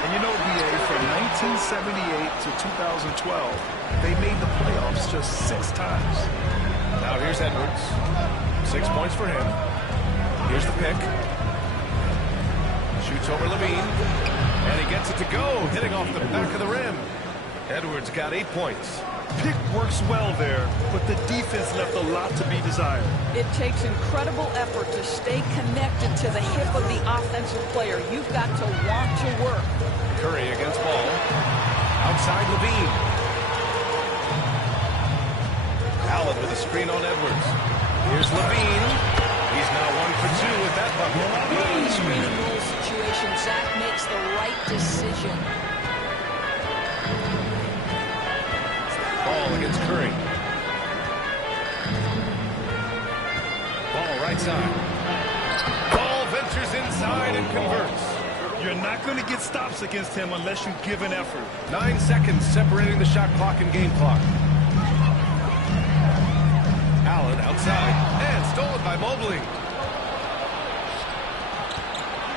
And you know, BA, from 1978 to 2012, they made the playoffs just 6 times. Now here's Edwards. 6 points for him. Here's the pick. Shoots over Levine. And he gets it to go, hitting off the back of the rim. Edwards got 8 points. Pick works well there, but the defense left a lot to be desired. It takes incredible effort to stay connected to the hip of the offensive player. You've got to want to work. Curry against Ball. Outside Levine. Allen with a screen on Edwards. Here's Levine. He's now 1 for 2 with that bucket. In the screen and roll situation, Zach makes the right decision. Ball against Curry. Ball right side. Ball ventures inside and converts. You're not going to get stops against him unless you give an effort. 9 seconds separating the shot clock and game clock. Allen outside and stolen by Mobley.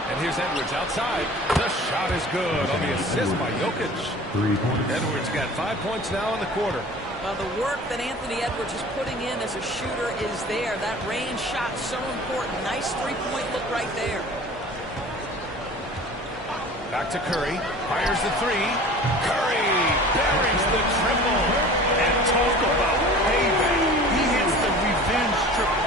And here's Edwards outside. The shot is good on the assist by Jokic. 3 points. Edwards got 5 points now in the quarter. The work that Anthony Edwards is putting in as a shooter is there. That range shot so important. Nice three-point look right there. Back to Curry. Fires the 3. Curry buries the triple. And talk about payback. He hits the revenge triple.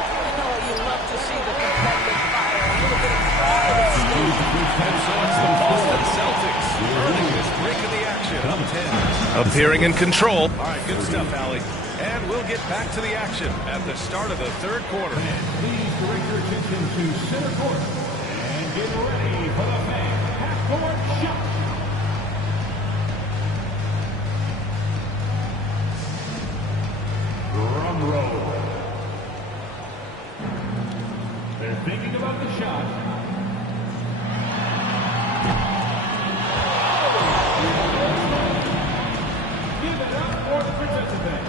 You love to see the competitive fire. A little bit of pride at stake. And so it's the Boston Celtics earning this break of the action. Up 10. Appearing in control. All right, good stuff, Allie. And we'll get back to the action at the start of the third quarter. And please direct your attention to center court. And get ready for the half-court shot. Drum roll. They're thinking about the shot. Give it up for the participant.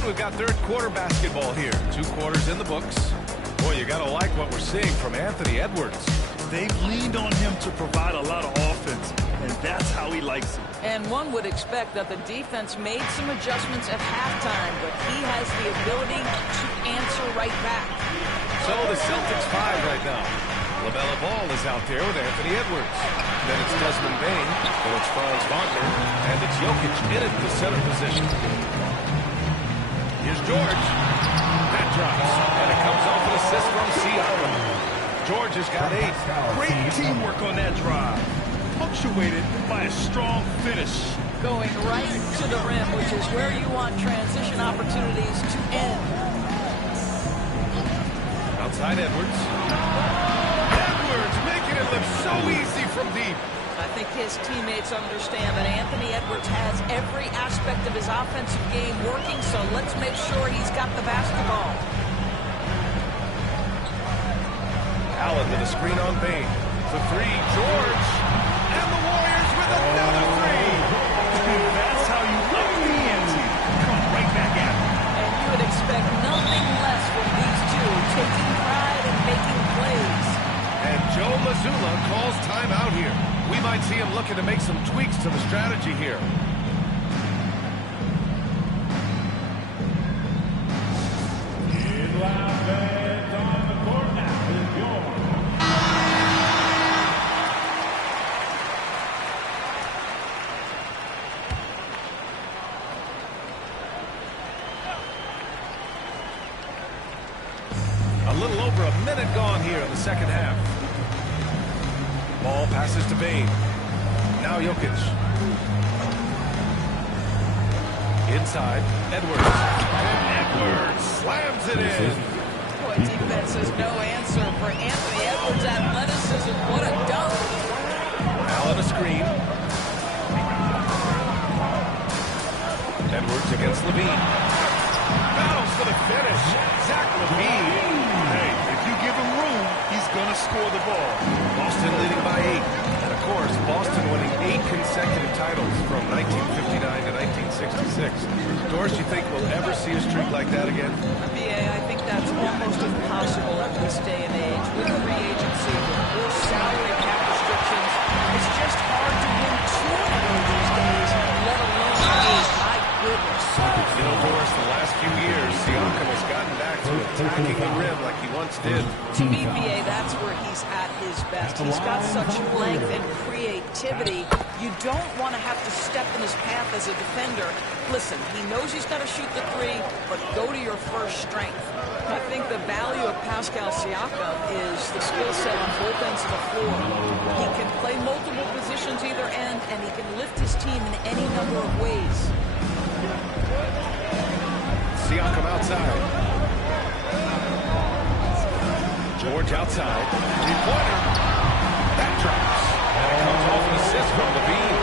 We've got third quarter basketball here. 2 quarters in the books. Boy, you got to like what we're seeing from Anthony Edwards. They've leaned on him to provide a lot of offense, and that's how he likes it. And one would expect that the defense made some adjustments at halftime, but he has the ability to answer right back. So the Celtics 5 right now. LaMelo Ball is out there with Anthony Edwards. Then it's Desmond Bane, then it's Franz Wagner, and it's Jokic in at the center position. Here's George. That drops, and it comes off an assist from Siakam. George has got 8. Great teamwork on that drive. Punctuated by a strong finish. Going right to the rim, which is where you want transition opportunities to end. Outside Edwards. Edwards making it look so easy from deep. I think his teammates understand that Anthony Edwards has every aspect of his offensive game working, so let's make sure he's got the basketball. Allen with a screen on Bane. The 3, George. And the Warriors with another 3. That's how you up the ante. Come right back at it. And you would expect nothing less from these two, taking pride and making plays. And Joe Mazzulla calls timeout here. We might see him looking to make some tweaks to the strategy here. On the court now is yours. A little over a minute gone here in the second half. Ball passes to Bane. Now Jokic. Inside, Edwards. Edwards slams it in. Boy, defense has no answer for Anthony Edwards' athleticism. What a dunk. Allen a screen. Edwards against Levine. Battles for the finish. Zach Levine. Hey, if you give him room, he's going to score the ball. Boston leading by 8. And, of course, Boston winning 8 consecutive titles from 1959 to 1966. Doris, you think we'll ever see a streak like that again? BA, I think that's almost impossible in this day and age. With free agency, with salary cap restrictions, it's just hard to win 2 these days, let alone 8. My goodness. You know, Doris, the last few years, Siakam has gotten back to attacking the rim like he once did. To me, BA, that's where he's at his best. He's got such length and creativity. You don't want to have to step in his path as a defender. Listen, he knows he's got to shoot the 3, but go to your first strength. I think the value of Pascal Siakam is the skill set on both ends of the floor. He can play multiple positions either end, and he can lift his team in any number of ways. Siakam outside. George outside. 3-pointer. That drops. And it comes off an assist from Levine.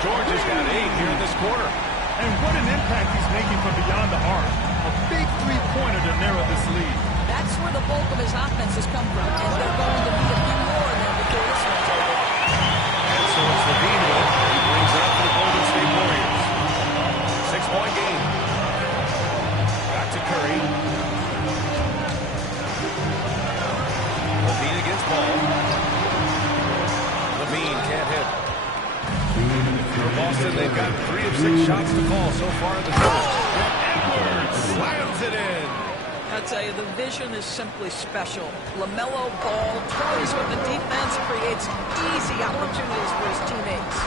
George has got 8 here in this quarter. And what an impact he's making from beyond the arc. A big 3-pointer to narrow this lead. That's where the bulk of his offense has come from, and they're going to need a few more of them before this one's over. And so it's Levine with it. He brings it up for the Golden State Warriors. 6-point game. Back to Curry. Levine against Ball. Levine can't hit. For Boston, they've got 3 of 6 shots to fall so far in the first. Edwards slams it in. I'll tell you, the vision is simply special. LaMelo Ball toys with the defense, creates easy opportunities for his teammates.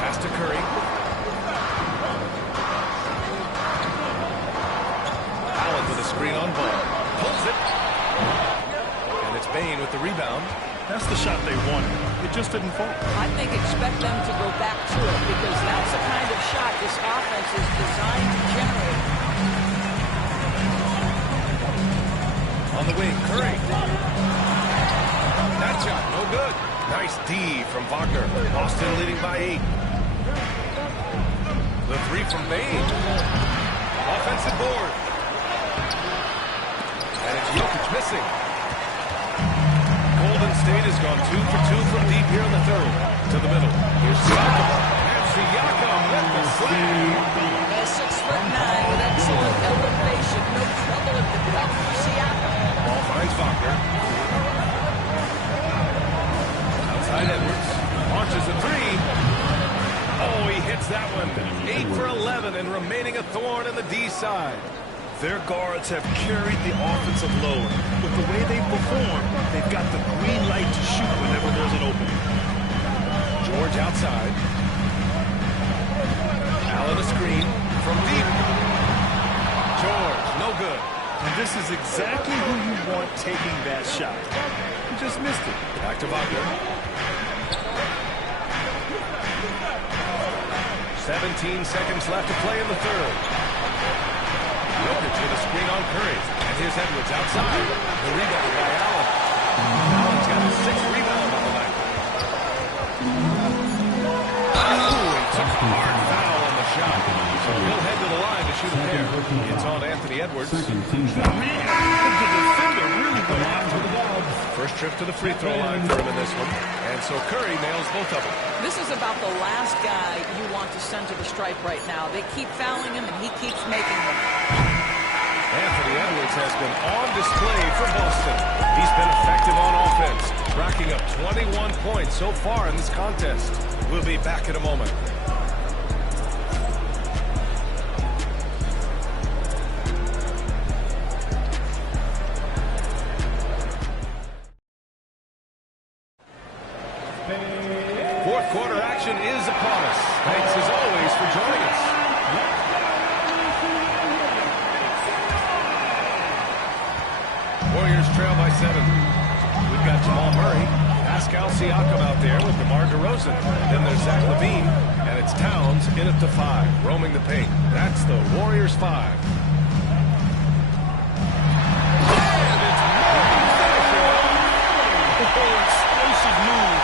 Pass to Curry. Allen with a screen on Ball. Pulls it. And it's Bane with the rebound. That's the shot they wanted. It just didn't fall. I think expect them to go back to it because that's the kind of shot this offense is designed to generate. On the wing, Curry. That shot, no good. Nice D from Wagner. Boston leading by 8. The 3 from Bane. Offensive board. And it's Jokic missing. Golden State has gone 2 for 2 from deep here in the third. To the middle. Here's Siakam. And Siakam with the slam. A 6'9" with excellent elevation. No trouble at the cup for Siakam. Ball finds Wagner. Outside Edwards. Launches a 3. Oh, he hits that one. 8 for 11 and remaining a thorn in the D side. Their guards have carried the offensive load. With the way they perform, they've got the green light to shoot whenever there's an opening. George outside. Allen a screen from deep. George, no good. And this is exactly who you want taking that shot. He just missed it. Back to Wagner. 17 seconds left to play in the third. Jokic with a screen on Curry. And here's Edwards outside. The rebound by Allen. Allen's got his 6th rebound on the night. Ooh, he took a hard foul on the shot. So he'll head to the line to shoot a pair. It's on Anthony Edwards. The defender really went after the ball. First trip to the free throw line for him in this one. And so Curry nails both of them. This is about the last guy you want to send to the stripe right now. They keep fouling him, and he keeps making them. Anthony Edwards has been on display for Boston. He's been effective on offense, racking up 21 points so far in this contest. We'll be back in a moment. Fourth quarter action is upon us. Thanks as always for joining us. Warriors trail by 7. We've got Jamal Murray, Pascal Siakam out there with DeMar DeRozan. Then there's Zach LaVine, and it's Towns in at the 5, roaming the paint. That's the Warriors 5. And it's Murray finishing up. Oh, explosive move.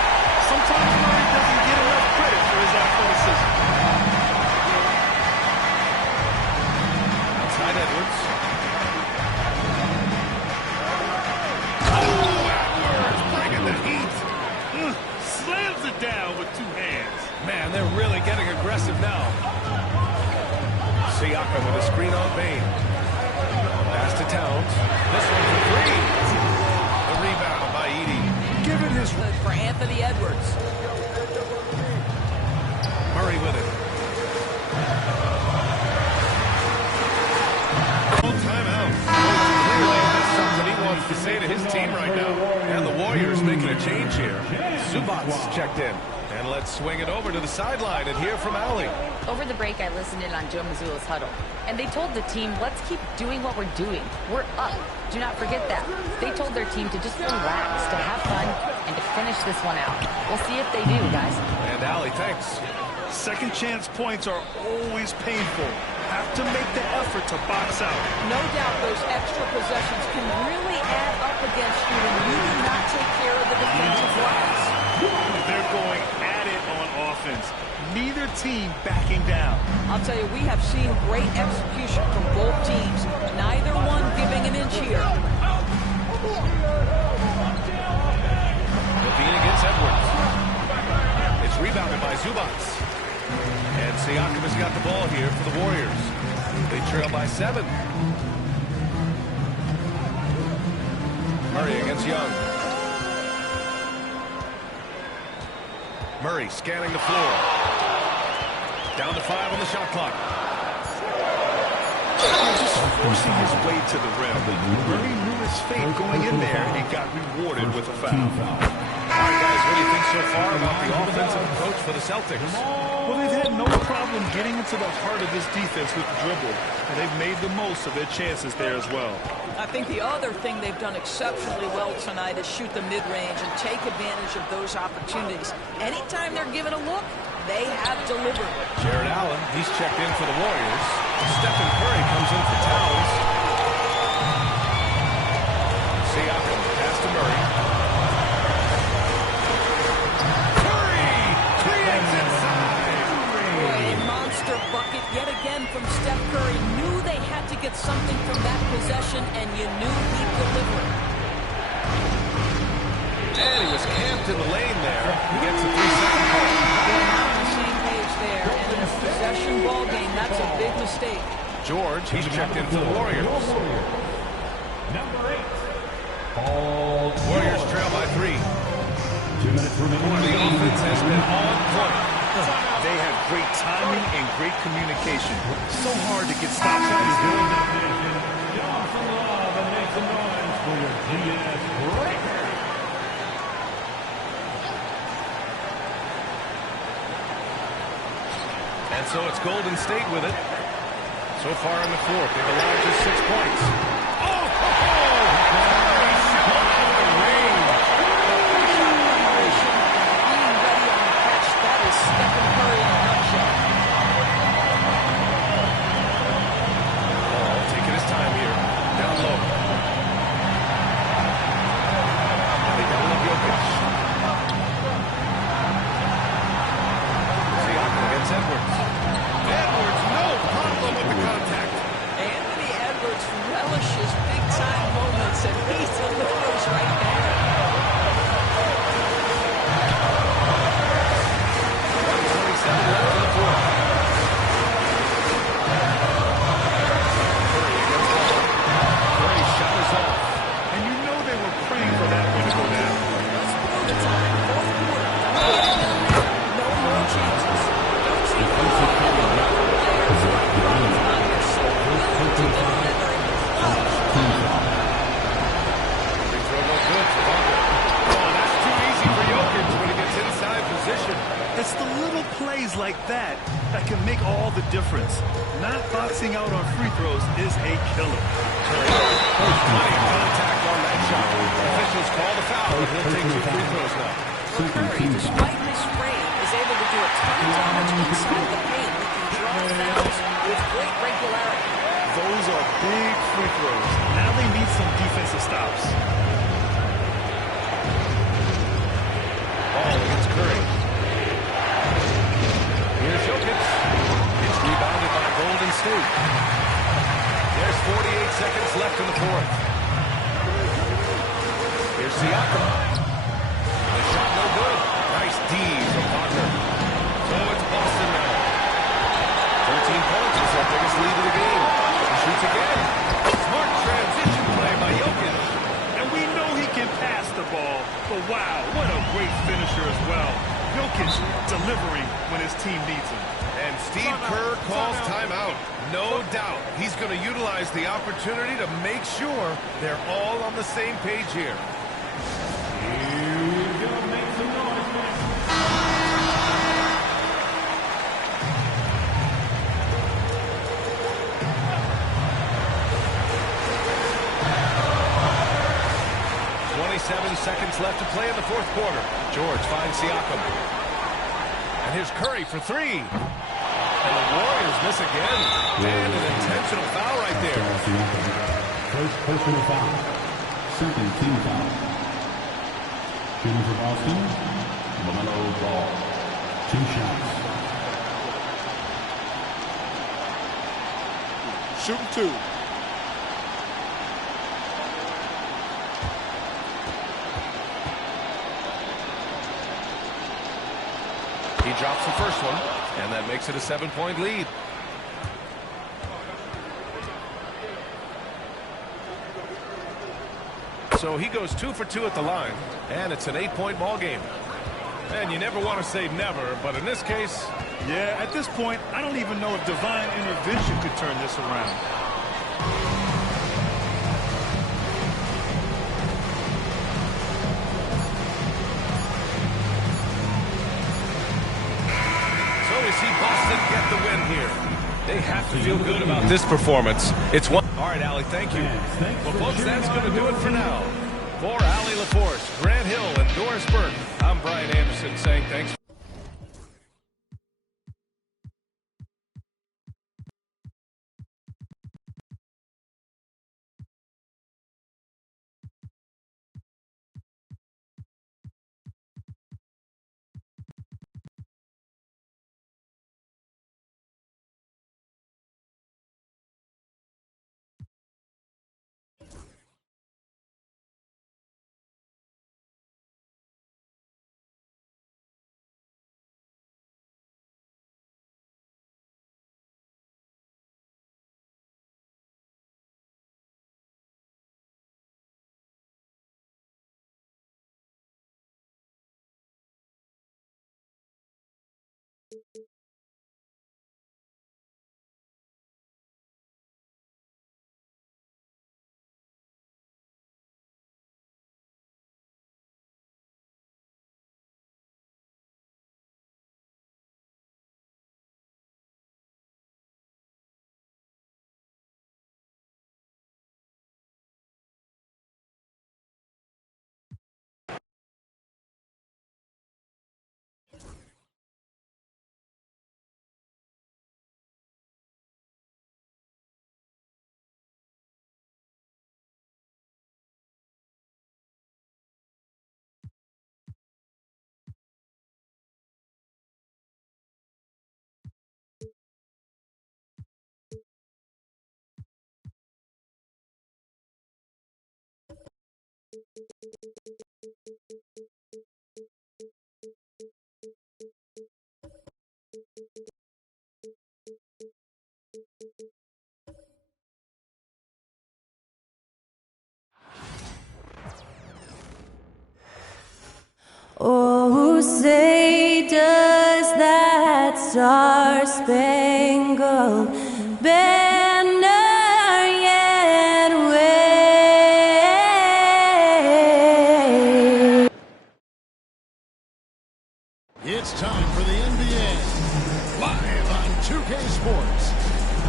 Sometimes Murray doesn't get enough credit for his athleticism. they're really getting aggressive now. Siakam with a screen on Bain. Pass to Towns. This one for three. The rebound by Edey. Give it his for Anthony Edwards. Murray with it. Timeout. Clearly has something he wants to say to his team right now. And the Warriors making a change here. Zubats checked in. And let's swing it over to the sideline and hear from Allie. Over the break, I listened in on Joe Mazzulla's huddle, and they told the team, let's keep doing what we're doing. We're up. Do not forget that. They told their team to just relax, to have fun, and to finish this one out. We'll see if they do, guys. And Allie, thanks. Second chance points are always painful. Have to make the effort to box out. No doubt those extra possessions can really add up against you when you do not take care of the defensive glass. They're going at it on offense. Neither team backing down. I'll tell you, we have seen great execution from both teams. Neither one giving an inch here. Levine against Edwards. It's rebounded by Zubats. And Siakam has got the ball here for the Warriors. They trail by 7. Murray against Young. Murray scanning the floor. Down to 5 on the shot clock. Just forcing his way to the rim. Murray knew his fate going in there and got rewarded with a foul. All right, guys, what do you think so far about the offensive approach for the Celtics? Well, they've had no problem getting into the heart of this defense with the dribble, and they've made the most of their chances there as well. I think the other thing they've done exceptionally well tonight is shoot the mid-range and take advantage of those opportunities. Anytime they're given a look, they have delivered. Jared Allen, he's checked in for the Warriors. Stephen Curry comes in for Towns. Siakam, pass to Murray. Curry creates inside. A monster bucket yet again from Steph Curry. Knew they had to get something from that possession, and you knew he'd deliver. And he was camped in the lane there. He gets a 3-second call. They're not on the same page there, and in a possession ball game, that's a big mistake. George, he's checked in for the Warriors. Number 8. Warriors trail by 3. 2 minutes remaining. The offense has been on point. They have great timing and great communication. So hard to get stops on these John from Love and make some noise for your GS breaker. And so it's Golden State with it. So far in the fourth, they've allowed just 6 points. Oh! Curry shot out of range. Being ready on the catch, that is Stephen Curry in a nutshell. Oh, taking his time here. Down low. And they double up Jokic. Siakam against Edwards. Edwards, no problem with the contact. Anthony Edwards relishes big-time moments, and he delivers right there. 1:27 left in the fourth. Curry against Ball. Curry shot is off. And you know they were praying for that one to go down. Let's blow the time. Fourth quarter. Don't get in there. No more chances. Don't see the players who are running on here so willing to deliver in the clutch. Free throw no good for Ball. Oh, that's too easy for Jokic when he gets inside position. It's the little plays like that that can make all the difference. Not boxing out on free throws is a killer. Money contact on that shot. Officials call the foul, and he'll take 2 free throws now. Well, Curry, despite his frame, is able to do a ton of damage inside the paint. He can draw fouls with great regularity. Those are big free throws. Now they need some defensive stops. Ball against Curry. Here's Jokic. It's rebounded by Golden State. There's 48 seconds left in the fourth. Here's Siakam. The shot no good. Nice D from Parker. So it's biggest lead of the game. He shoots again. Smart transition play by Jokic. And we know he can pass the ball, but wow, what a great finisher as well. Jokic delivering when his team needs him. And Steve Kerr calls timeout. No doubt he's going to utilize the opportunity to make sure they're all on the same page here. Here we go. Make some noise, man. Seconds left to play in the fourth quarter. George finds Siakam. And here's Curry for three. And the Warriors miss again. And an intentional foul right there. First personal foul. Second team foul. Shooting for Boston, LaMelo Ball. 2 shots. Shooting 2. He drops the first one, and that makes it a 7-point lead. So he goes 2 for 2 at the line, and it's an 8-point ball game. And you never want to say never, but in this case... Yeah, at this point, I don't even know if divine intervention could turn this around. See Boston get the win here. They have to feel good about this performance. It's one. All right, Allie, thank you. Well, folks, that's going to do it for now. For Allie LaForce, Grant Hill, and Doris Burke, I'm Brian Anderson saying thanks. Oh, say does that star-spangled banner yet wave? It's time for the NBA, live on 2K Sports.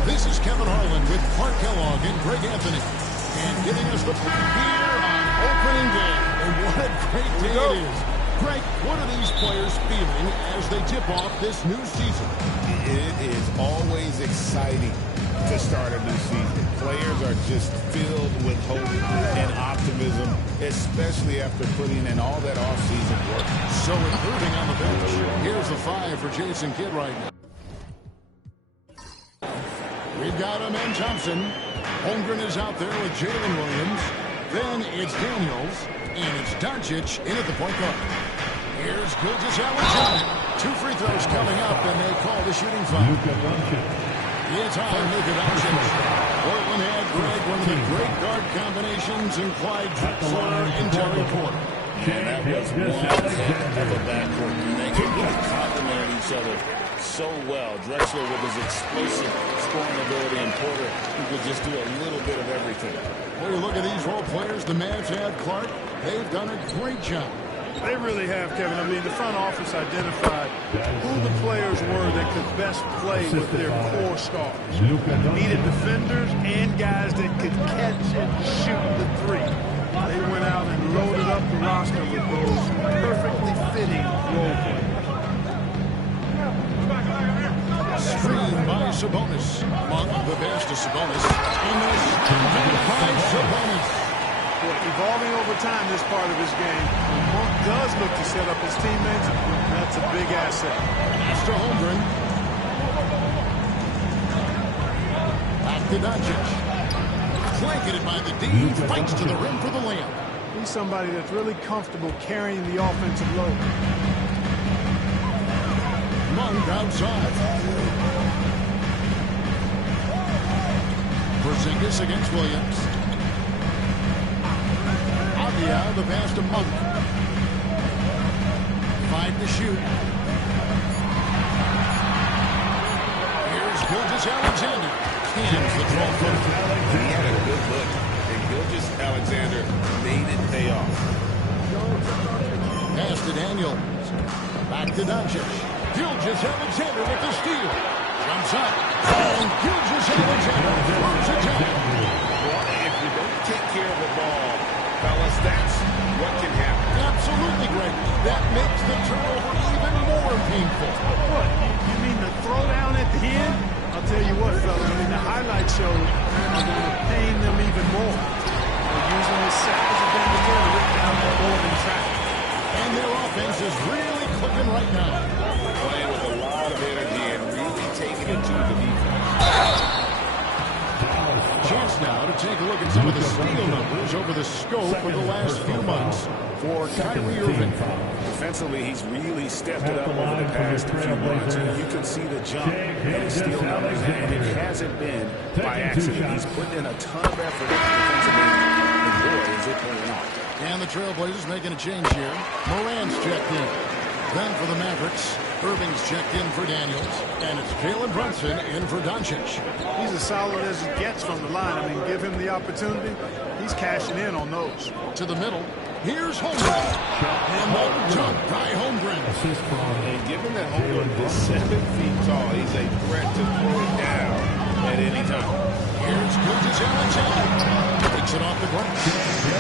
This is Kevin Harlan with Clark Kellogg and Greg Anthony, and giving us the here on opening day. And what a great day it is. Greg, what are these players feeling as they tip off this new season? It is always exciting to start a new season. Players are just filled with hope and optimism, especially after putting in all that offseason work. So including on the bench, here's the 5 for Jason Kidd right now. We've got Amen Thompson. Holmgren is out there with Jalen Williams. Then it's Daniels, and it's Doncic in at the point guard. Here's Gilgeous-Alexander. 2 free throws coming up, and they call the shooting foul. It's on Luka Doncic. Portland had Greg, one of the great guard combinations in Clyde Drexler and Terry Porter. And that was one heck of a backcourt. And they really complemented each other so well. Drexler with his explosive scoring ability, and Porter who could just do a little bit of everything. When you look at these role players the Mavs have, Clark, they've done a great job. They really have, Kevin. I mean, the front office identified who the players were that could best play with their core stars. Needed defenders and guys that could catch and shoot the three. They went out and loaded up the roster with those perfectly fitting role players. Screen by Sabonis. Monk the best to Sabonis. And this by Sabonis. Evolving over time, this part of his game. When Monk does look to set up his teammates, that's a big asset. Pass to Holmgren. Back to Doncic. Blanketed by the D. Fights to the rim for the layup. He's somebody that's really comfortable carrying the offensive load. Monk outside. Porzingis against Williams. Avia, the pass to Monk. 5 to shoot. Here's Gilgeous-Alexander. Cans the 12-footer. He had a good look, and Gilgeous-Alexander made it pay off. Pass to Daniels. Back to Doncic. Gilgeous-Alexander with the steal. Jumps up. And Gilgeous-Alexander throws it down. Well, if you don't take care of the ball, fellas, that's what can happen. Absolutely, Greg. That makes the turnover even more painful. What? You mean the throwdown at the end? I'll tell you what, fellas. I mean, the highlight shows are going to pain them even more. They're using the size of them to rip down that golden traffic. And their offense is really clicking right now. Playing with a lot of energy and really taking it to the defense. Chance now to take a look at some of the steal numbers over the scope of the last few months for Kyrie Irving. Defensively, he's really stepped it up over the past few months. You can see the jump in his steal numbers, and it hasn't been by accident. He's put in a ton of effort defensively, and boy, is it paying off. And the Trailblazers making a change here. Moran's checked in. Then for the Mavericks, Irving's checked in for Daniels, and it's Jalen Brunson in for Doncic. He's as solid as it gets from the line. I mean, give him the opportunity. He's cashing in on those. To the middle, here's Holmgren. And the jump by Holmgren. And given that Holmgren is 7 feet tall, he's a threat to throw it down at any time. Here's Gilgeous-Alexander. Takes it off the glass.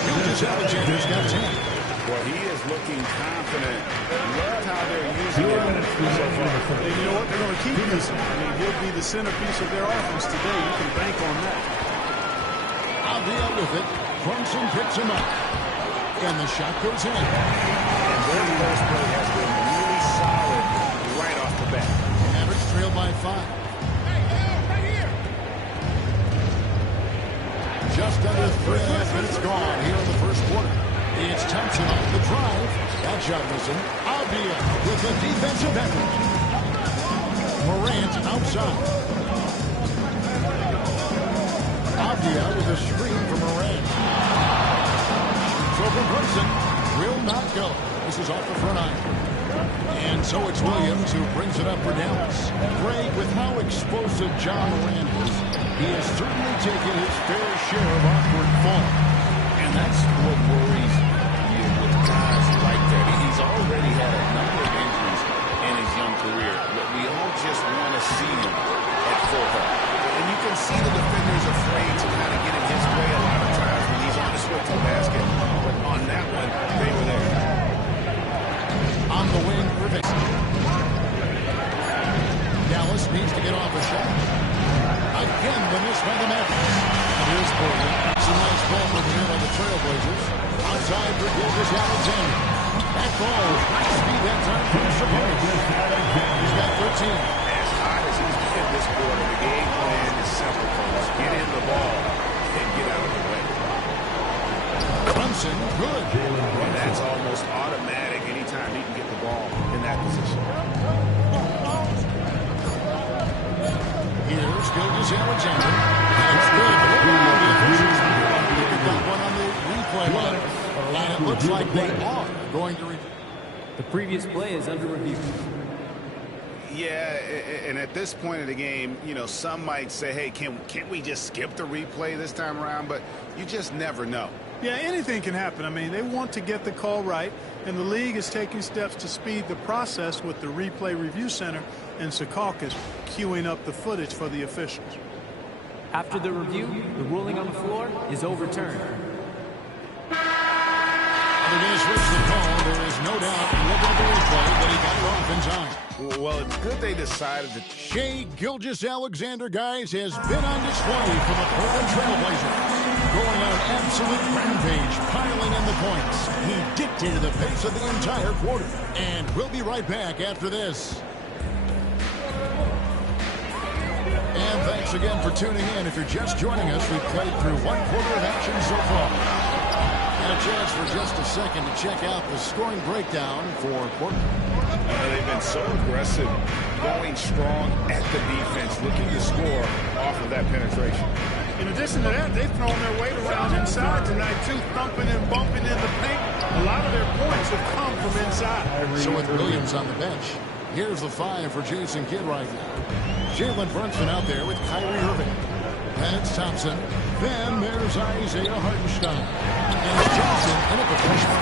Gilgeous-Alexander's got 10. Well, he is looking confident. Love how they're using him so far. And you know what? They're going to keep using him. I mean, he'll be the centerpiece of their offense today. You can bank on that. Avia with it. Brunson picks him up. And the shot goes in. And their post play has been really solid right off the bat. Mavericks trail by 5. Just under 3.5 minutes gone here in the first quarter. It's Thompson off the drive. That shot missing. Avia with a defensive effort. Morant outside. Avia with a screen for Morant. So for Brunson, will not go. This is off the front iron. And so it's Williams who brings it up for Dallas. Greg, with how explosive John Morant is, he has certainly taken his fair share of awkward fall. And that's what worries you with guys like that. He's already had a number of injuries in his young career, but we all just want to see him at full health. And you can see the defenders afraid to kind of get in his way a lot of times when he's on his way to the basket. But on that one, they were there. On the wing, Irving. Dallas needs to get off a shot. Again, the miss by the Mavericks. And here's Portland. Some nice ball from here by the Trailblazers. Outside for Gilgeous-Alexander. That ball, high speed that time for Sabonis. He's got 13. As hot as he's been this quarter, the game plan is simple, folks. Get in the ball and get out of the way. Brunson, good. And that's almost automatic anytime he can get the ball in that position. Here's Gilgeous-Alexander. It's good. The officials look at that one on the replay monitor. And it looks like they are going to review. The previous play is under review. Yeah, and at this point of the game, you know, some might say, hey, can't we just skip the replay this time around? But you just never know. Yeah, anything can happen. I mean, they want to get the call right, and the league is taking steps to speed the process with the Replay Review Center in Secaucus queuing up the footage for the officials. After the review, the ruling on the floor is overturned. They're going to switch the call. There is no doubt, look at the replay, that he got it off in time. Well, it's good they decided to. Shai Gilgeous-Alexander, guys, has been on display for the Portland Trailblazers. Going on an absolute rampage, piling in the points. He dictated the pace of the entire quarter. And we'll be right back after this. And thanks again for tuning in. If you're just joining us, we've played through one quarter of action so far. And a chance for just a second to check out the scoring breakdown for Portland. They've been so aggressive, going strong at the defense, looking to score off of that penetration. In addition to that, they've thrown their weight around inside tonight, too, thumping and bumping in the paint. A lot of their points have come from inside. So with Williams on the bench, here's the 5 for Jason Kidd right now. Jalen Brunson out there with Kyrie Irving. Then it's Thompson. Then there's Isaiah Hartenstein. And it's Johnson in at the freshman.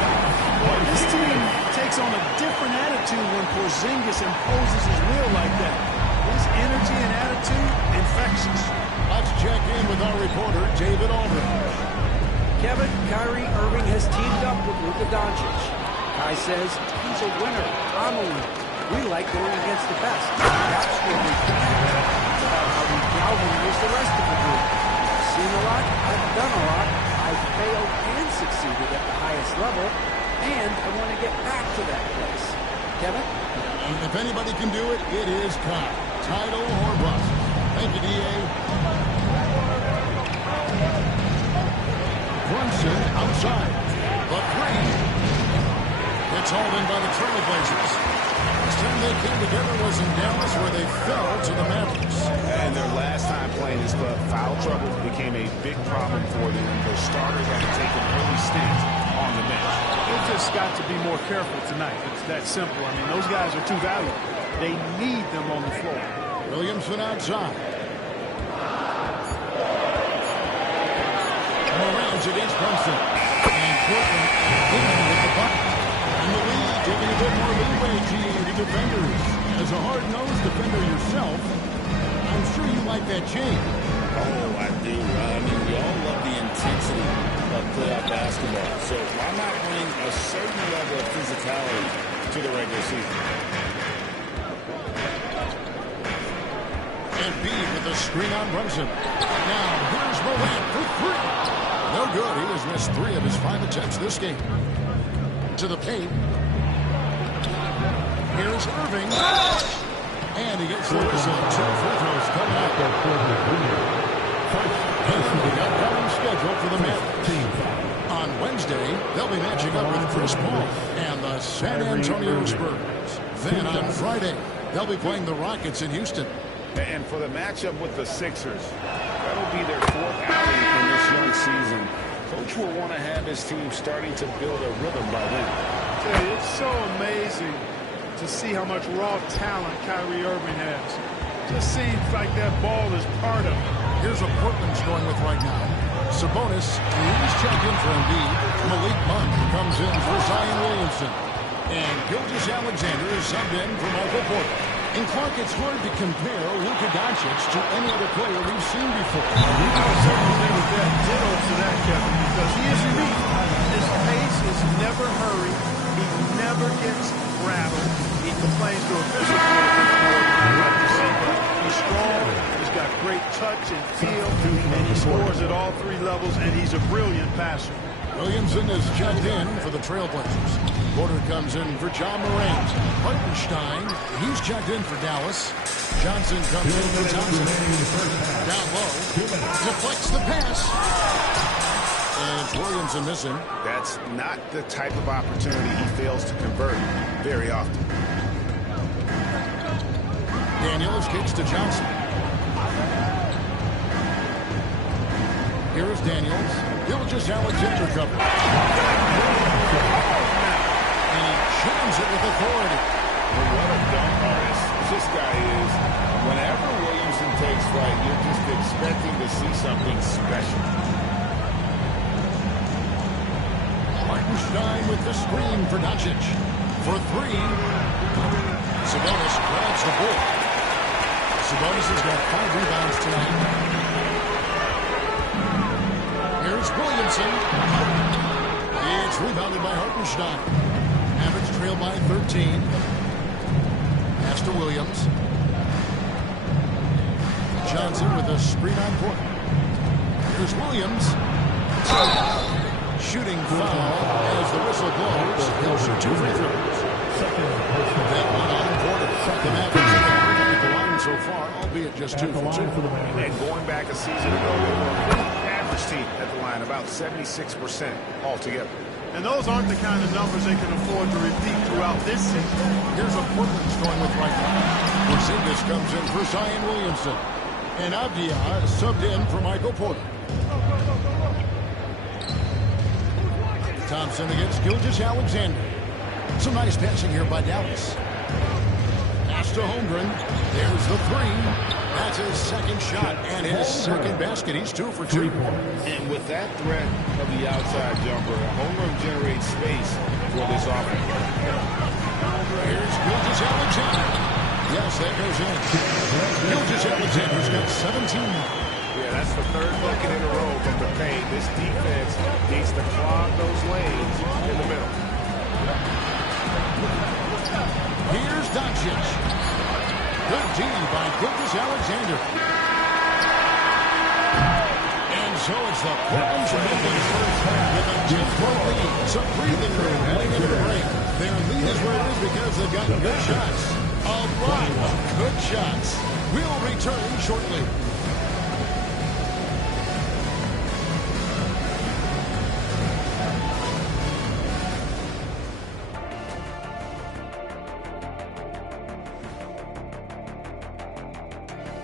Boy, this team takes on a different attitude when Porzingis imposes his will like that. His energy and attitude, infectious. Let's check in with our reporter, David Aldridge. Kevin, Kyrie Irving has teamed up with Luka Doncic. Kai says he's a winner. I'm a winner. We like going against the best. That's where we connect. It's about how we galvanize the rest of the group. I've seen a lot. I've done a lot. I've failed and succeeded at the highest level. And I want to get back to that place. Kevin? And if anybody can do it, it is Kai. Title or bust. Thank you, D.A. Brunson outside. The 3. It's hauled in by the Trailblazers. Last time they came together was in Dallas, where they fell to the Mavericks. And their last time playing this club, foul trouble became a big problem for them. Their starters had to take an early stint on the bench. They've just got to be more careful tonight. It's that simple. I mean, those guys are too valuable. They need them on the floor. Williamson outside. Morans against Brunson. And Portland in with the bucket. And the lead giving a bit more leeway to the defenders. As a hard-nosed defender yourself, I'm sure you like that change. Oh, I do. I mean, we all love the intensity of playoff basketball. So why not bring a certain level of physicality to the regular season? And B with the screen on Brunson. Now, here's Morant for 3. No good. He has missed 3 of his 5 attempts this game. To the paint. Here's Irving. And he gets the whistle. 2 free throws coming up. The upcoming schedule for the Mavericks. On Wednesday, they'll be matching up with Chris Paul and the San Antonio Spurs. Then on Friday, they'll be playing the Rockets in Houston. And for the matchup with the Sixers, that'll be their 4th outing in this young season. Coach will want to have his team starting to build a rhythm by then. It's so amazing to see how much raw talent Kyrie Irving has. Just seems like that ball is part of it. Here's what Portland's going with right now. Sabonis, he's checked in for Embiid. Malik Monk comes in for Zion Williamson. And Gilgeous-Alexander is subbed in for Michael Porter. And Clark, it's hard to compare Luka Doncic to any other player we've seen before. I would certainly agree with that. Ditto to that, Kevin, because he is unique. His pace is never hurried. He never gets rattled. He complains to officials more than he's strong. He's got great touch and feel, and he scores at all 3 levels, and he's a brilliant passer. Williamson is checked in for the Trailblazers. Porter comes in for John Morant. Hartenstein, he's checked in for Dallas. Johnson comes in for Thompson. Down low, deflects the pass. And it's Williamson missing. That's not the type of opportunity he fails to convert very often. Daniels kicks to Johnson. Here's Daniels. Gilgeous-Alexander cover. And he jams it with authority. Well, what a dunk artist this guy is. Whenever Williamson takes flight, you're just expecting to see something special. Hartenstein with the screen for Doncic. For three. Sabonis grabs the ball. Sabonis has got 5 rebounds tonight. Here's Williamson. It's rebounded by Hartenstein. Mavericks trail by 13. Pass to Williams. Johnson with a screen on court. Here's Williams. Shooting foul as the whistle blows. He'll shoot 2 free throws. That one on Porter. The Mavericks have been at the line so far, albeit just 2 for 2. And going back a season ago, they were a pretty average team at the line, about 76% altogether. And those aren't the kind of numbers they can afford to repeat throughout this season. Here's what Portland's going with right now. Porzingis comes in for Zion Williamson. And Avdia subbed in for Michael Porter. Thompson against Gilgeous-Alexander. Some nice passing here by Dallas. Pass to Holmgren. There's the 3. That's his second shot and his second basket. He's 2 for 2. And with that threat of the outside jumper, Holmgren generates space for this offense. Here's Gilgeous-Alexander. Yes, that goes in. Gilgeous-Alexander's got 17 now. Yeah, that's the 3rd bucket in a row from the paint. This defense needs to clog those lanes in the middle. Here's Doncic. Good D by Gilgeous-Alexander. And so it's the Portland Trailblazers with a 10-point lead. Some breathing room heading into the break. Their lead is where it is because they've gotten good shots. A lot of good shots. We'll return shortly.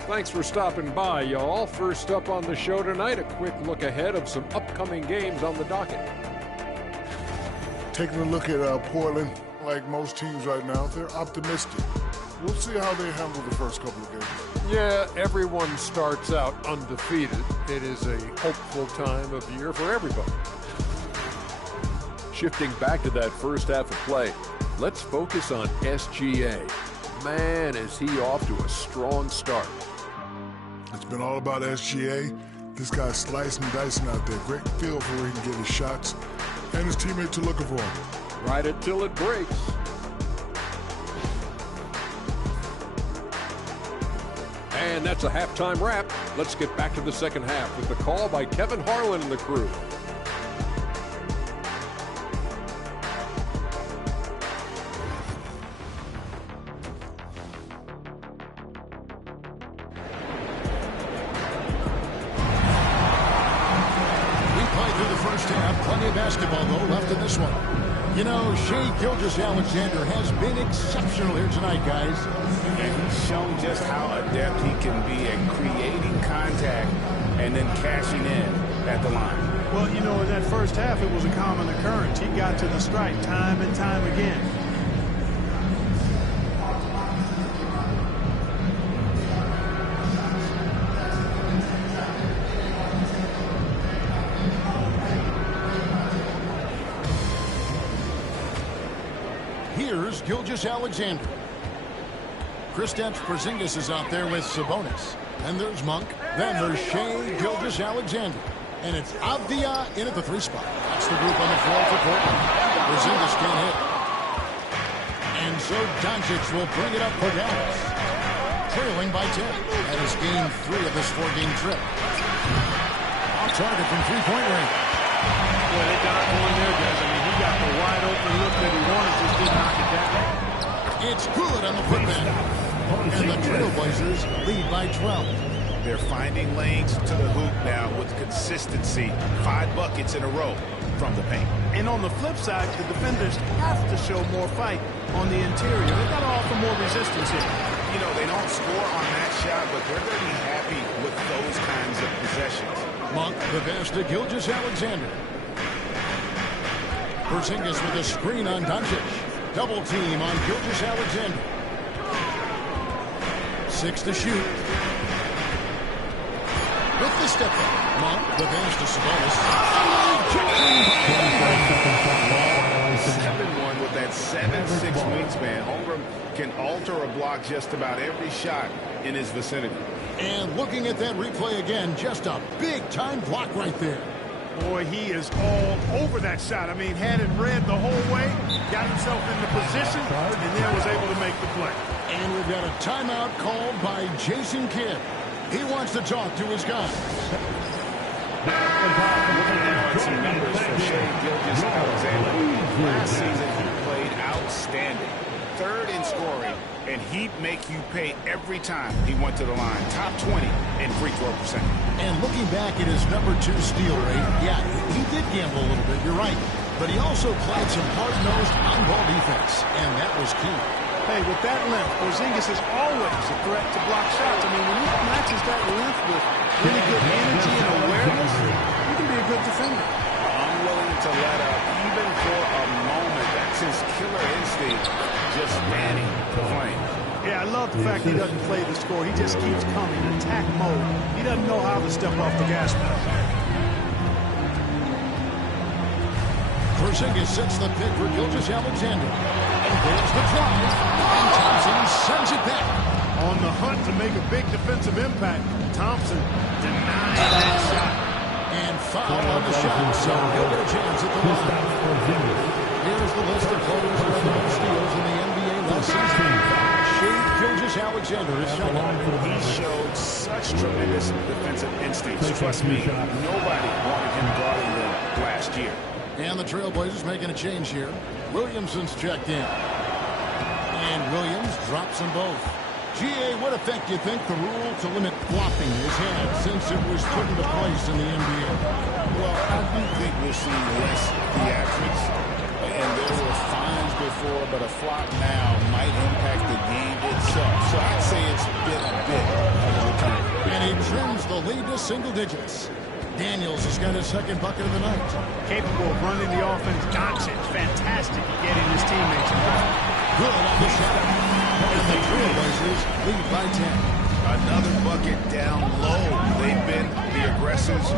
Thanks for stopping by, y'all. First up on the show tonight, a quick look ahead of some upcoming games on the docket. Taking a look at Portland, like most teams right now, they're optimistic. We'll see how they handle the first couple of games. Yeah, everyone starts out undefeated. It is a hopeful time of year for everybody. Shifting back to that first half of play, let's focus on SGA. Man, is he off to a strong start. It's been all about SGA. This guy's slicing and dicing out there. Great feel for where he can get his shots. And his teammates are looking for him. Ride it till it breaks. And that's a halftime wrap. Let's get back to the second half with the call by Kevin Harlan and the crew. Basketball, though, left in this one. You know, Shai Gilgeous-Alexander has been exceptional here tonight, guys. And he's shown just how adept he can be at creating contact and then cashing in at the line. Well, you know, in that first half, it was a common occurrence. He got to the strike time and time again. Here's Gilgeous-Alexander. Kristaps Porzingis is out there with Sabonis. Then there's Monk. Then there's Shai Gilgeous-Alexander. And it's Avdia in at the 3 spot. That's the group on the floor for Portland. Porzingis can't hit. And so Doncic will bring it up for Dallas. Trailing by 10. That is game 3 of this 4-game trip. Off target from 3-point range. Boy, they got one there, guys. I mean, he got the wide open look that he wanted, just didn't knock it down. It's good on the footman. And the Trailblazers lead by 12. They're finding lanes to the hoop now with consistency. 5 buckets in a row from the paint. And on the flip side, the defenders have to show more fight on the interior. They've got to offer more resistance here. You know, they don't score on that shot, but they're going to be happy with those kinds of possessions. Monk, the pass to Gilgeous-Alexander. Porzingis with a screen on Doncic. Double team on Gilgeous-Alexander. 6 to shoot. With the step up. Monk, the pass to Sabonis. 7-1 with that 7'6" wingspan. Holmgren can alter a block just about every shot in his vicinity. And looking at that replay again, just a big-time block right there. Boy, he is all over that shot. I mean, had it read the whole way, got himself into position, and then was able to make the play. And we've got a timeout called by Jason Kidd. He wants to talk to his guys. Looking at some numbers for Shai Gilgeous-Alexander. Last season, he played outstanding. 3rd in scoring, and he'd make you pay every time he went to the line. Top 20 in free throw percentage. And looking back at his number 2 steal rate, yeah, he did gamble a little bit, you're right. But he also played some hard-nosed on-ball defense, and that was key. Hey, with that length, Porzingis is always a threat to block shots. I mean, when he matches that length with really good energy and awareness, he can be a good defender. Unwilling to let up, even for a moment. That's his killer instinct, just standing playing. Yeah, I love the fact he doesn't play the score. He just keeps coming, attack mode. He doesn't know how to step off the gas pedal. Porzingis sets the pick for Gilgeous-Alexander. And there's the drive. And Thompson sends it back. On the hunt to make a big defensive impact, Thompson denied that shot. And foul on the shot, so he'll get a chance at the line. Here's the list of players who have the most steals in the NBA last season. Shai Gilgeous-Alexander is second. He showed such tremendous defensive instincts. Trust me, nobody wanted him guarding them last year. And the Trailblazers making a change here. Williamson's checked in. And Williams drops them both. G.A., what effect do you think the rule to limit flopping has had since it was put into place in the NBA? Well, I do think we're seeing less theatrics. And there were fines before, but a flop now might impact the game itself. So I'd say it's been a bit of a return. And he trims the lead to single digits. Daniels has got his second bucket of the night. Capable of running the offense. Doncic, fantastic at getting his teammates involved. Good on the shot. And the Trailblazers lead by 10. Another bucket down low. They've been the aggressors,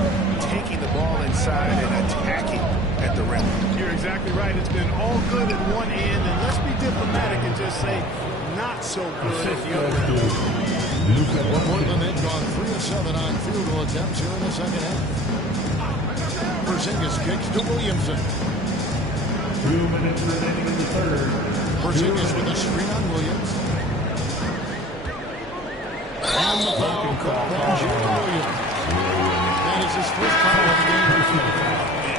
taking the ball inside and attacking at the rim. You're exactly right. It's been all good at one end, and let's be diplomatic and just say not so good at the other. Portland had gone 3 of 7 on field goal attempts here in the second half. Porzingis kicks to Williamson. 2 minutes remaining in the third. Porzingis with a screen on Williams. And the foul called on Jalen Williams. That is his first foul of the game.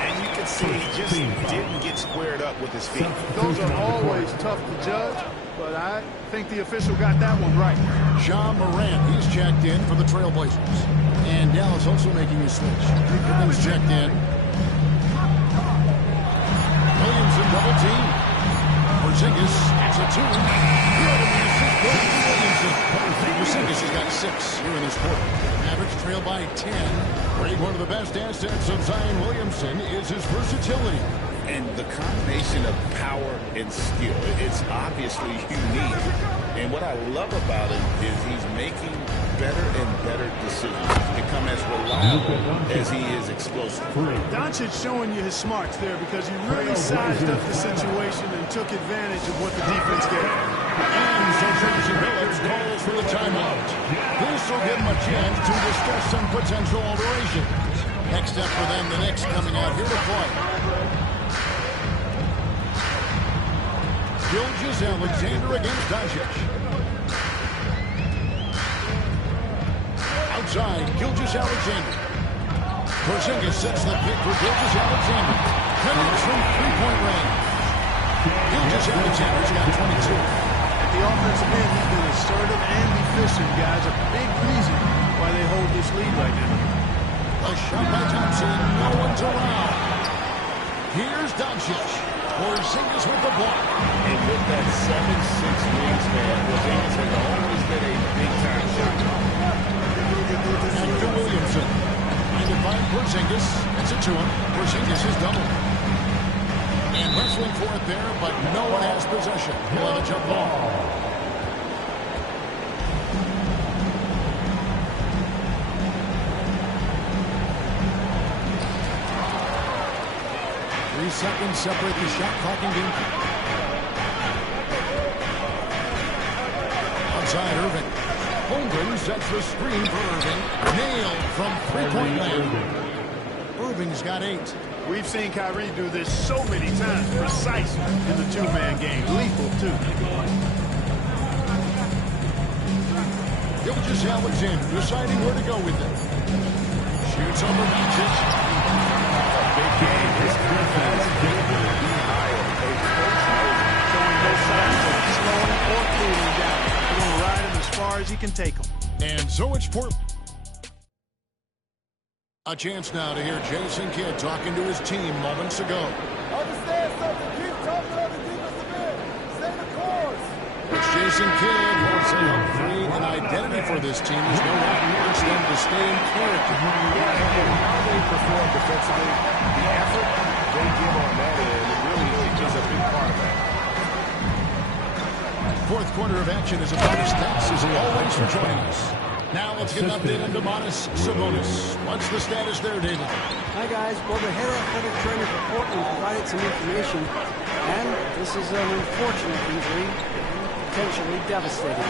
And you can see he just didn't get squared up with his feet. Those are always tough to judge, but I think the official got that one right. John Morant, he's checked in for the Trailblazers. And Dallas also making a switch. Gibbons checked in. Williamson double team. Porzingis, that's a 2. Good, and the assist goes to Williamson. Porzingis has got 6 here in this quarter. Mavericks trail by 10. Great, one of the best assets of Zion Williamson is his versatility. And the combination of power and skill, it's obviously unique. And what I love about him is he's making better and better decisions. He's become as reliable as he is explosive. Doncic showing you his smarts there because he really sized up the situation and took advantage of what the defense gave. And Sir Billups calls for the timeout. This will give him a chance to discuss some potential alterations. Next step for them, the Knicks coming out here to play. Gilgeous-Alexander against Doncic. Outside, Gilgeous-Alexander. Porzingis sets the pick for Gilgeous-Alexander. Connects from three-point range. Gilgeous-Alexander's got 22. At the offensive end, he's been assertive and efficient, guys. A big reason why they hold this lead right now. A shot by Thompson. No one's around. Here's Doncic. Porzingis with the block. And with that 7'6" wingspan, Porzingis has always been a big-time shot. And to Williamson. Trying to find Porzingis gets it to him. Porzingis is double. And wrestling for it there, but no one has possession. He'll have a jump ball. 3 seconds separate the shot clock and game clock. Outside Irving. Holmgren sets the screen for Irving. Nailed from three-point land. Irving's got 8. We've seen Kyrie do this so many times, precise in the two-man game. Lethal, too. Gilgeous-Alexander deciding where to go with it. Shoots over Doncic. Big game. His confidence can't be higher. A coach showing no signs of slowing or cooling down. He's going to ride him as far as he can take him. And so it's for a chance now to hear Jason Kidd talking to his team moments ago. Understand something. Keep talking on the defensive end. Stay the course. It's Jason Kidd who will say up 3. An identity for this team is no doubt he wants them to stay in character. Yeah, and how they perform defensively, the effort they give on that end really is a big part of that. Fourth quarter of action is about as thanks as always for joining us. Now let's get an update on Domantas Sabonis. What's the status there, David? Hi, guys. Well, the head athletic trainer for Portland provided some information, and this is an unfortunate injury, potentially devastating.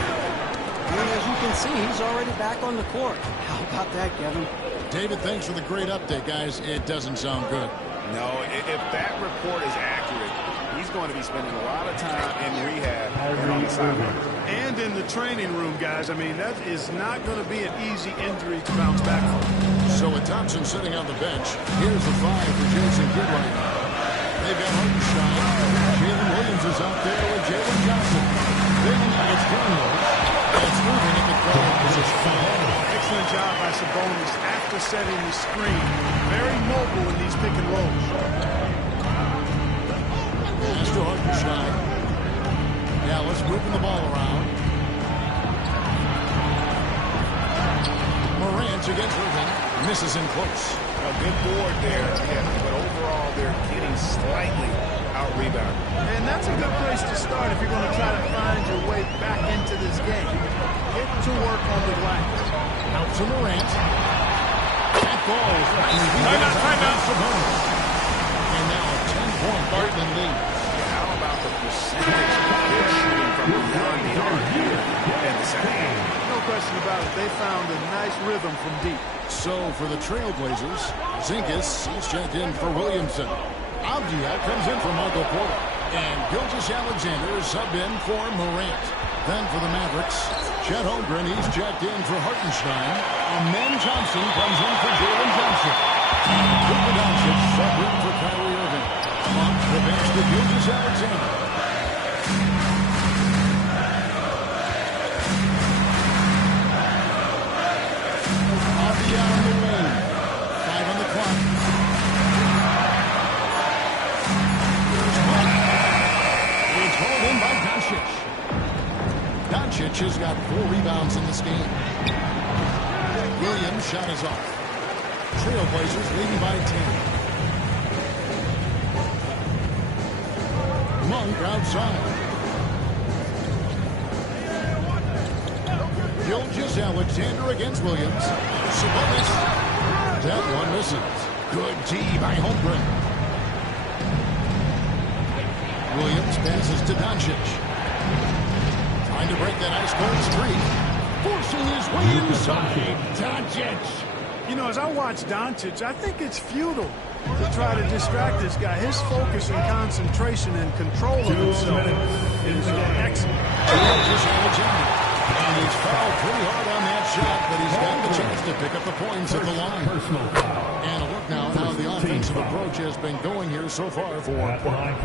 And as you can see, he's already back on the court. How about that, Kevin? David, thanks for the great update, guys. It doesn't sound good. No, if that report is accurate, he's going to be spending a lot of time in rehab and on the sideline. And in the training room, guys. I mean, that is not going to be an easy injury to bounce back from. So with Thompson sitting on the bench, here's the 5 for Jason Kidd right now. They've got Hartenstein. Jalen Williams is out there with Jalen Johnson. Then it's Granville. It's moving in the guard position. Excellent job by Sabonis after setting the screen. Very mobile in these pick and rolls. Pass to Hartenstein. Now let's moving the ball around. Morant against Irving. Misses in close. A good board there, but overall they're getting slightly out-rebounded. And that's a good place to start if you're going to try to find your way back into this game. Get to work on the glass. Out to Morant. That ball is timeout. And now a 10-point Portland lead. How about the percentage they're shooting from beyond the arc here in the second? No question about it. They found a nice rhythm from deep. So for the Trailblazers, Zinkas, he's checked in for Williamson. Avdia comes in for Michael Porter. And Gilgeous-Alexander is subbed in for Morant. Then for the Mavericks, Chet Holmgren, he's checked in for Hartenstein. Amen Thompson comes in for Jalen Johnson. And Luka Doncic subbed in for Kyrie Irving. Off the bench to Gilgeous-Alexander. Avdia on the wing. 5 on the clock. It's hauled in by Doncic. Doncic has got 4 rebounds in this game. Williams' shot is off. Trailblazers leading by 10. Monk outside. Gilgeous-Alexander against Williams. Sabonis. That one misses. Good D by Holmgren. Williams passes to Doncic. Trying to break that ice cold streak. Forcing his way inside. Doncic. You know, as I watch Doncic, I think it's futile to try to distract this guy. His focus and concentration and control of himself is excellent. Gilgeous-Alexander. And he's fouled pretty hard on that shot, but he's got the chance to pick up the points at the line. And a look now at how the offensive approach has been going here so far for Portland.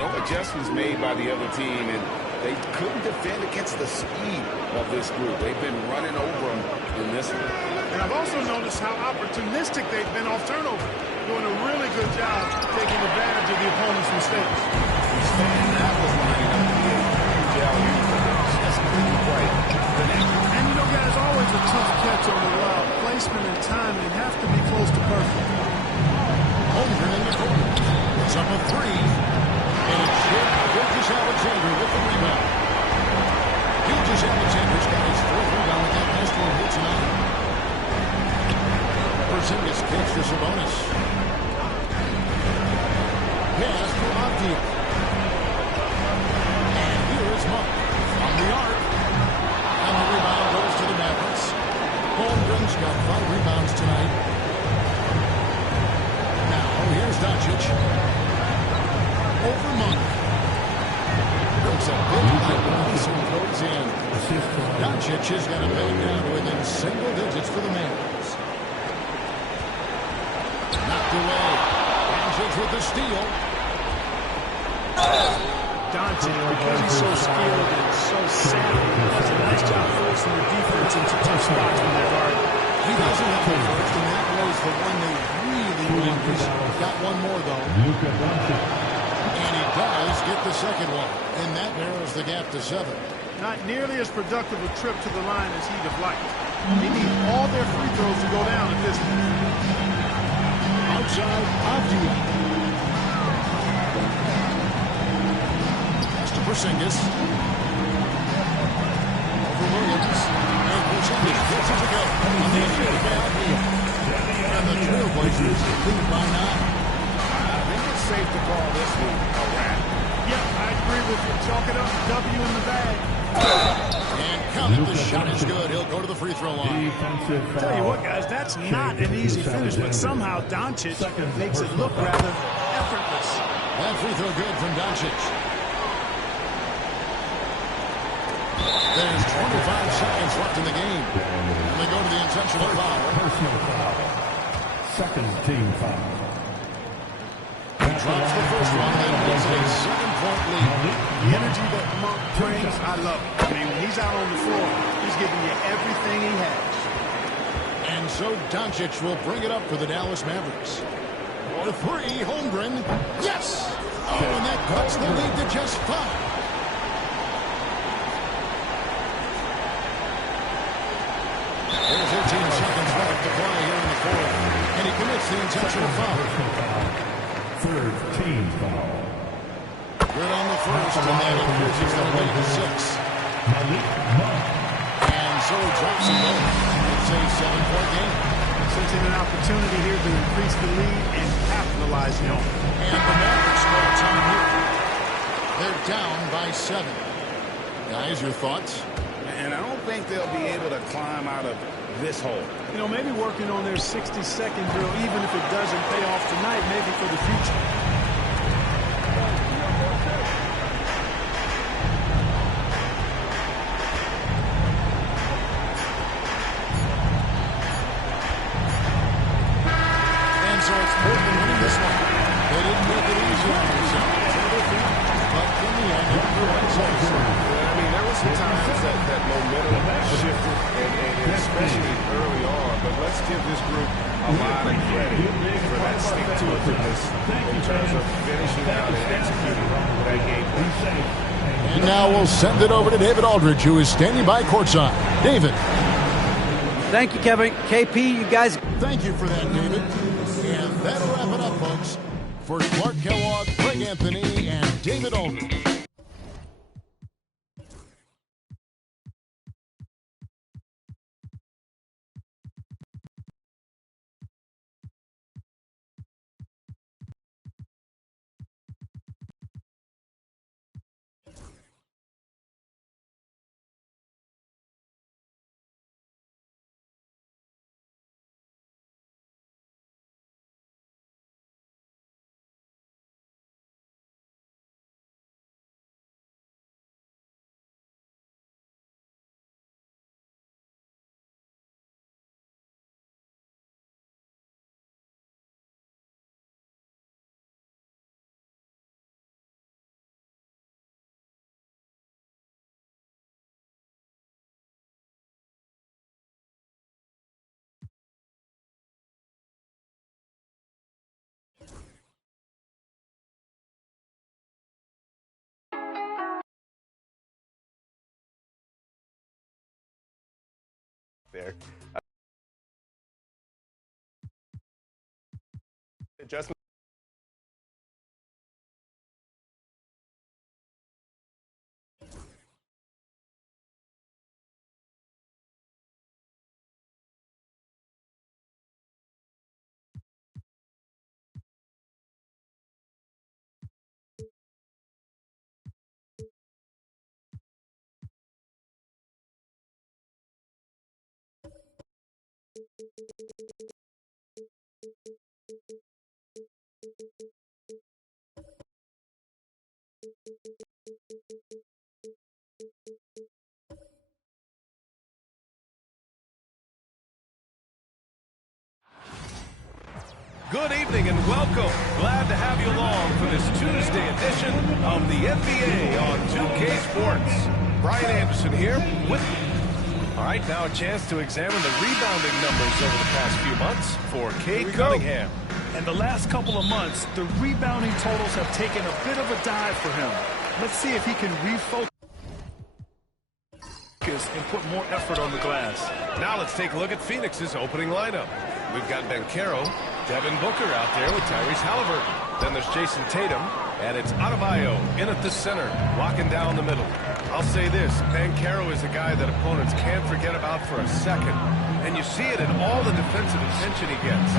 No adjustments made by the other team, and they couldn't defend against the speed of this group. They've been running over them in this one. And I've also noticed how opportunistic they've been off turnover, doing a really good job taking advantage of the opponent's mistakes. That was lining up to be a huge alley-oop for them. Just couldn't quite connect. And you know, guys, always a tough catch on the lob. Placement and timing have to be close to perfect. here tonight. Porzingis kicks to Sabonis. Pass to Avdija. And here is Monk from the arc. And the rebound goes to the Mavericks. Holmgren's got 5 rebounds tonight. Now here's Doncic. Over Monk. Brings a big high pass and goes in. Doncic is going to bang down within single digits for the Mavs. Knocked away. Doncic with the steal. Doncic, because he's so skilled and so savvy, does a nice job forcing the defense into tough spots when they're guarded. He doesn't have the first, and that was the one they really wanted. Got one more, though. And he does get the second one, and that narrows the gap to 7. Not nearly as productive a trip to the line as he'd have liked. They need all their free throws to go down at this point. Outside, Avdija. Pass to Porzingis. Over Williams. And Porzingis gets it to go. On the field by Avdija. And the Trailblazers lead by 9. I think it's safe to call this one a wrap. Yep, I agree with you. Chalk it up, W in the bag. And count it, the shot is good. He'll go to the free throw line. Tell you what, guys, that's not an easy finish, but somehow Doncic makes it look rather effortless. That free throw good from Doncic. There's 25 seconds left in the game. And they go to the intentional foul. Personal foul. Second team foul. He drops the first one, then gets a 7-point lead. The energy that Monk brings, I love it. I mean, when he's out on the floor, he's giving you everything he has. And so Doncic will bring it up for the Dallas Mavericks. For 3, Holmgren. Yes! Oh, and that cuts the lead to just 5. There's 18 seconds left to play here in the fourth. And he commits the intentional foul. Third team foul. Good on the first, and that increases the lead to 6. And so he drops them both. It's a 7-point game. Sensing an opportunity here to increase the lead and capitalizing on it. And the Mavericks call time here. They're down by 7. Guys, your thoughts? And I don't think they'll be able to climb out of this hole. You know, maybe working on their 60-second drill, even if it doesn't pay off tonight, maybe for the future. And so it's Portland winning this one. They didn't make it easy on themselves. But in the end, everyone says so. I mean, there were some times that momentum shifted, and especially early on. But let's give this group a lot of credit for that stick-to-itiveness in terms of finishing out and executing that game plan. And now we'll send it over to David Aldridge, who is standing by courtside. David. Thank you, Kevin. KP, you guys. Thank you for that, David. And that'll wrap it up, folks. For Clark Kellogg, Craig Anthony, and David Aldridge. There. Adjustment. Good evening and welcome. Glad to have you along for this Tuesday edition of the NBA on 2K Sports. Brian Anderson here with... All right, now a chance to examine the rebounding numbers over the past few months for Cade Cunningham. In the last couple of months, the rebounding totals have taken a bit of a dive for him. Let's see if he can refocus and put more effort on the glass. Now let's take a look at Phoenix's opening lineup. We've got Banchero, Devin Booker out there with Tyrese Halliburton. Then there's Jason Tatum, and it's Adebayo in at the center, locking down the middle. I'll say this, Banchero is a guy that opponents can't forget about for a second. And you see it in all the defensive attention he gets.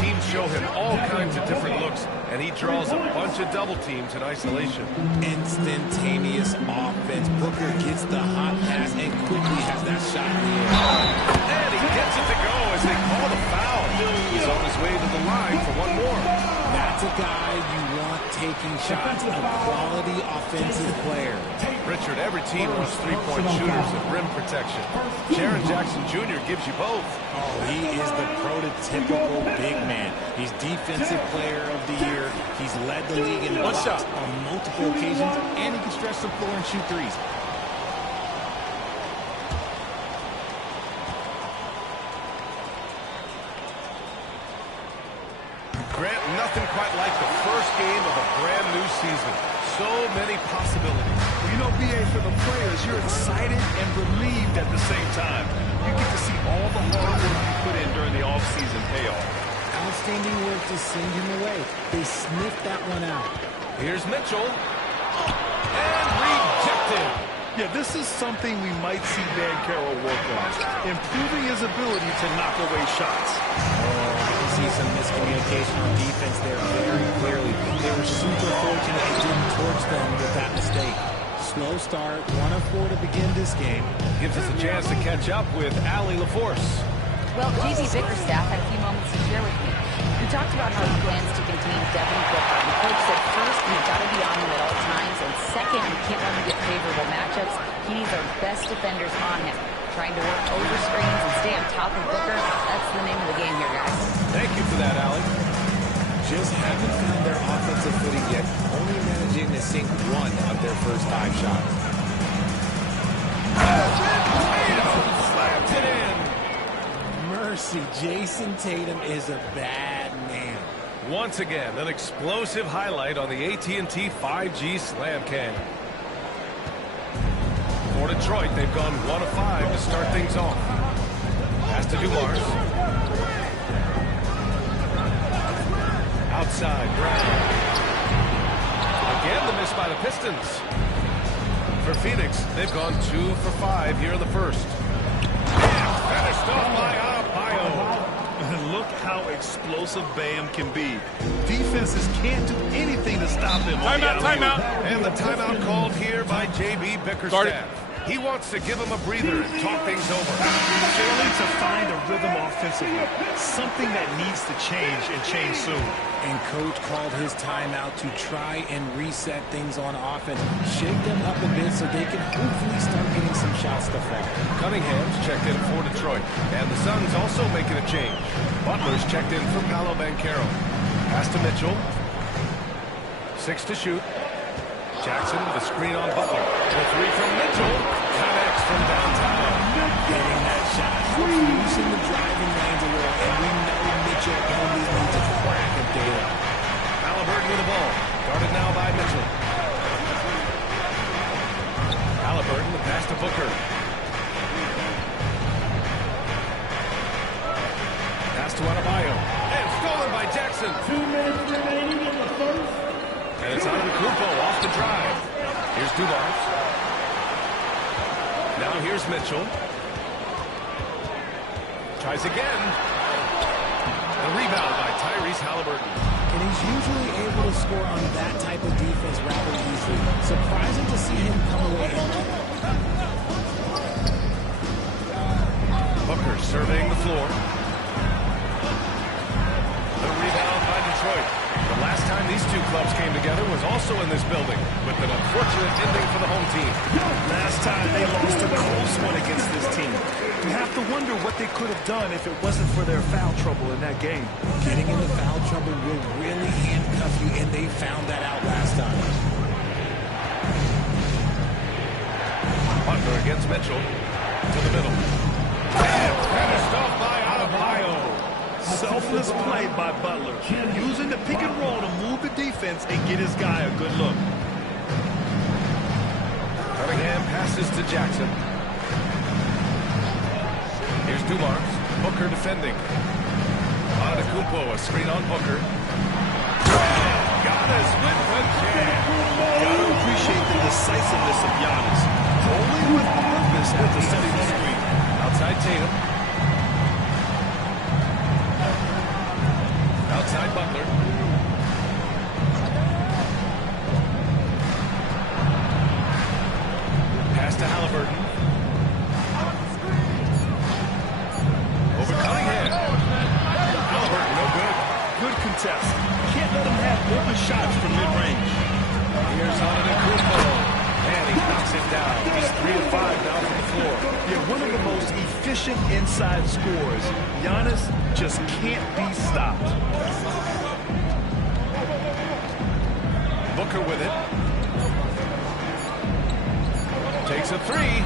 Teams show him all kinds of different looks, and he draws a bunch of double teams in isolation. Instantaneous offense. Booker gets the hot pass and quickly has that shot in the air. And he gets it to go as they call the foul. He's on his way to the line for one more. That's a guy you want taking shots, a quality offensive player. Richard, every team wants three-point shooters and rim protection. Jaren Jackson Jr. gives you both. Oh, he is the prototypical big man. He's Defensive Player of the Year. He's led the league in blocks on multiple occasions, and he can stretch the floor and shoot threes. Grant, nothing quite like the first game of a brand new season. So many possibilities. Well, you know, BA, for the players, you're excited and relieved at the same time. You get to see all the hard work you put in during the offseason pay off. Outstanding work to send him away. They sniffed that one out. Here's Mitchell. And rejected. Yeah, this is something we might see Banchero work on. Improving his ability to knock away shots. See some miscommunication on defense there very clearly. They were super fortunate it didn't torch them with that mistake. Slow start, 1 of 4 to begin this game. Gives us a chance to catch up with Allie LaForce. Well, JB Bickerstaff had a few moments to share with me. He talked about how he plans to contain Devin Booker. The coach said first, you've got to be on him at all times, and second, you can't let him get favorable matchups. He needs our best defenders on him. Trying to work over screens and stay on top of Booker, that's the name of the game here, guys. Thank you for that, Allie. Just haven't found their offensive footing yet, only managing to sink 1 of their first 5 shots. Slapped it in. Mercy, Jason Tatum is a bad man. Once again, an explosive highlight on the AT&T 5G Slam Can. For Detroit, they've gone 1 of 5 to start things off. Pass to Dumars. Outside, Brown. Again, the miss by the Pistons. For Phoenix, they've gone 2 for 5 here in the first. And finished off by Adebayo. Look how explosive Bam can be. Defenses can't do anything to stop him. Timeout. And the timeout called here by JB Bickerstaff. He wants to give him a breather and talk things over. Failing to find a rhythm offensively. Something that needs to change and change soon. And coach called his timeout to try and reset things on offense. Shake them up a bit so they can hopefully start getting some shots to fall. Cunningham's checked in for Detroit. And the Suns also making a change. Butler's checked in for Paolo Banchero. Pass to Mitchell. 6 to shoot. Jackson with a screen on Butler. The 3 from Mitchell. Connects from downtown. Getting that shot. Using the driving lanes a little. And we know Mitchell only needs a crack of daylight. Halliburton with the ball. Guarded now by Mitchell. Halliburton, the pass to Booker. Pass to Adebayo. And stolen by Jackson. 2 minutes remaining in the first. And it's Antetokounmpo off the drive. Here's Dumars. Now here's Mitchell. Tries again. The rebound by Tyrese Halliburton. And he's usually able to score on that type of defense rather easily. Surprising to see him come away. Booker surveying the floor. two clubs came together was also in this building, with an unfortunate ending for the home team. Last time they lost a close one against this team. You have to wonder what they could have done if it wasn't for their foul trouble in that game. Getting into foul trouble will really handcuff you, and they found that out last time. Butler against Mitchell. To the middle. And finished off by Adebayo. Selfless play by Butler. Using the pick and roll to move the defense and get his guy a good look. Cunningham passes to Jackson. Here's Dumars. Booker defending. Antetokounmpo, a screen on Booker. Giannis with the jam. Gotta appreciate the decisiveness of Giannis. Only with purpose after setting the screen. Outside Tatum. Outside Butler. Pass to Halliburton. Over Cunningham. Halliburton, no good. Good contest. Can't let him have open shots from mid-range. Here's Antetokounmpo. And he knocks it down. He's 3 of 5 now from the floor. Yeah, one of the most efficient inside scorers. Giannis just can't be stopped. Booker with it. Takes a three.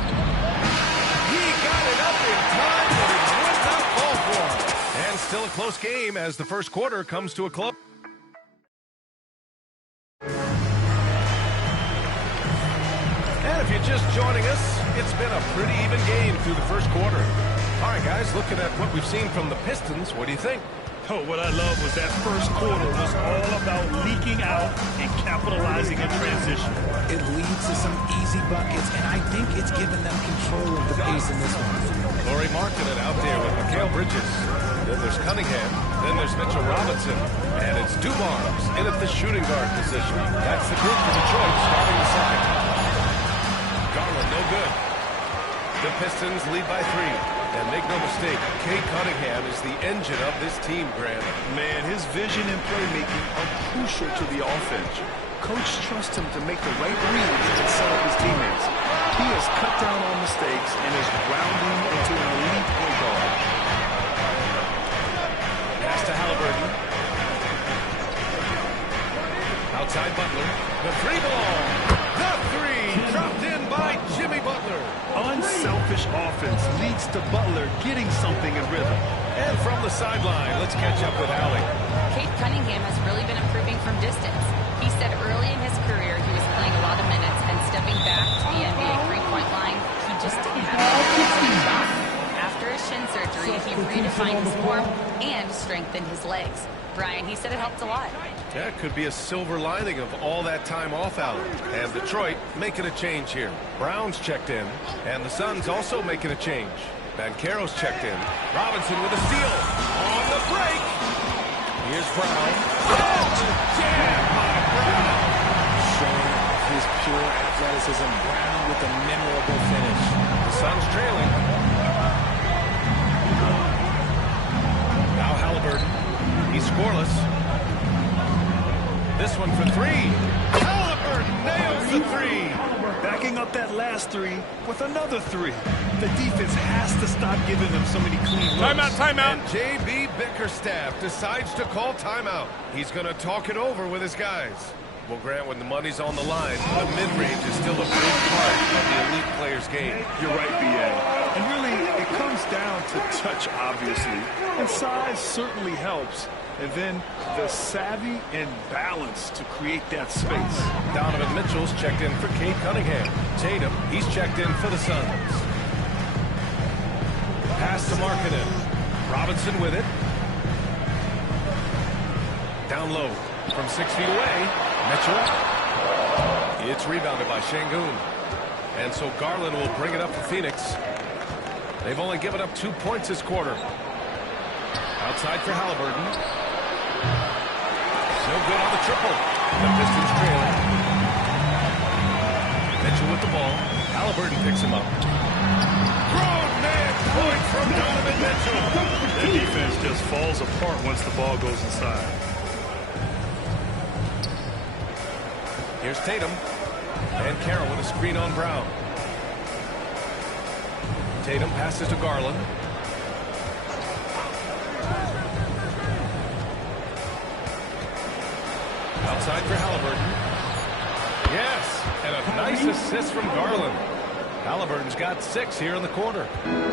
He got it up in time, but it would not fall for him. And still a close game as the first quarter comes to a close. And if you're just joining us, it's been a pretty even game through the first quarter. All right, guys, looking at what we've seen from the Pistons, what do you think? Oh, what I love was that first quarter was all about leaking out and capitalizing in transition. It leads to some easy buckets, and I think it's given them control of the pace in this one. Laurie marking it out there with Mikal Bridges. Then there's Cunningham. Then there's Mitchell Robinson. And it's Dumars in at the shooting guard position. That's the group for Detroit starting the second. Garland, no good. The Pistons lead by 3. And make no mistake, Cade Cunningham is the engine of this team, Grant. Man, his vision and playmaking are crucial to the offense. Coach trusts him to make the right reads and set up his teammates. He has cut down on mistakes and is rounding into an elite point guard. Pass to Halliburton. Outside Butler. The three ball. The three dropped in by Jimmy Butler. Unselfish offense leads to Butler getting something in rhythm. And from the sideline, let's catch up with Allie. Cade Cunningham has really been improving from distance. He said early in his career he was playing a lot of minutes and stepping back to the NBA three-point line, he just didn't have the shot. After his shin surgery, he redefined his form and strengthened his legs. Brian, he said it helped a lot. Yeah, it could be a silver lining of all that time off, Allen. And Detroit making a change here. Brown's checked in, and the Suns also making a change. Banchero's checked in. Robinson with a steal. On the break. Here's Brown. Oh, jam by Brown. Showing off his pure athleticism. Brown with a memorable finish. The Suns trailing. Now Halliburton. He's scoreless. This one for three. Halliburton nails the three. Backing up that last three with another three. The defense has to stop giving them so many clean looks. Timeout. And J.B. Bickerstaff decides to call timeout. He's going to talk it over with his guys. Well, Grant, when the money's on the line, the mid-range is still a big part of the elite player's game. You're right, B.A. And really, it comes down to touch, obviously. And size certainly helps. And then the savvy and balance to create that space. Donovan Mitchell's checked in for Cade Cunningham. Tatum, he's checked in for the Suns. Pass to Markkanen. Robinson with it. Down low from 6 feet away. Mitchell. It's rebounded by Şengün. And so Garland will bring it up for Phoenix. They've only given up 2 points this quarter. Outside for Halliburton. No good on the triple. The Pistons trailing. Mitchell with the ball. Halliburton picks him up. Grown man point from Donovan Mitchell. The defense just falls apart once the ball goes inside. Here's Tatum. And Carroll with a screen on Brown. Tatum passes to Garland. Outside for Halliburton. Yes, and a nice assist from Garland. Halliburton's got 6 here in the quarter.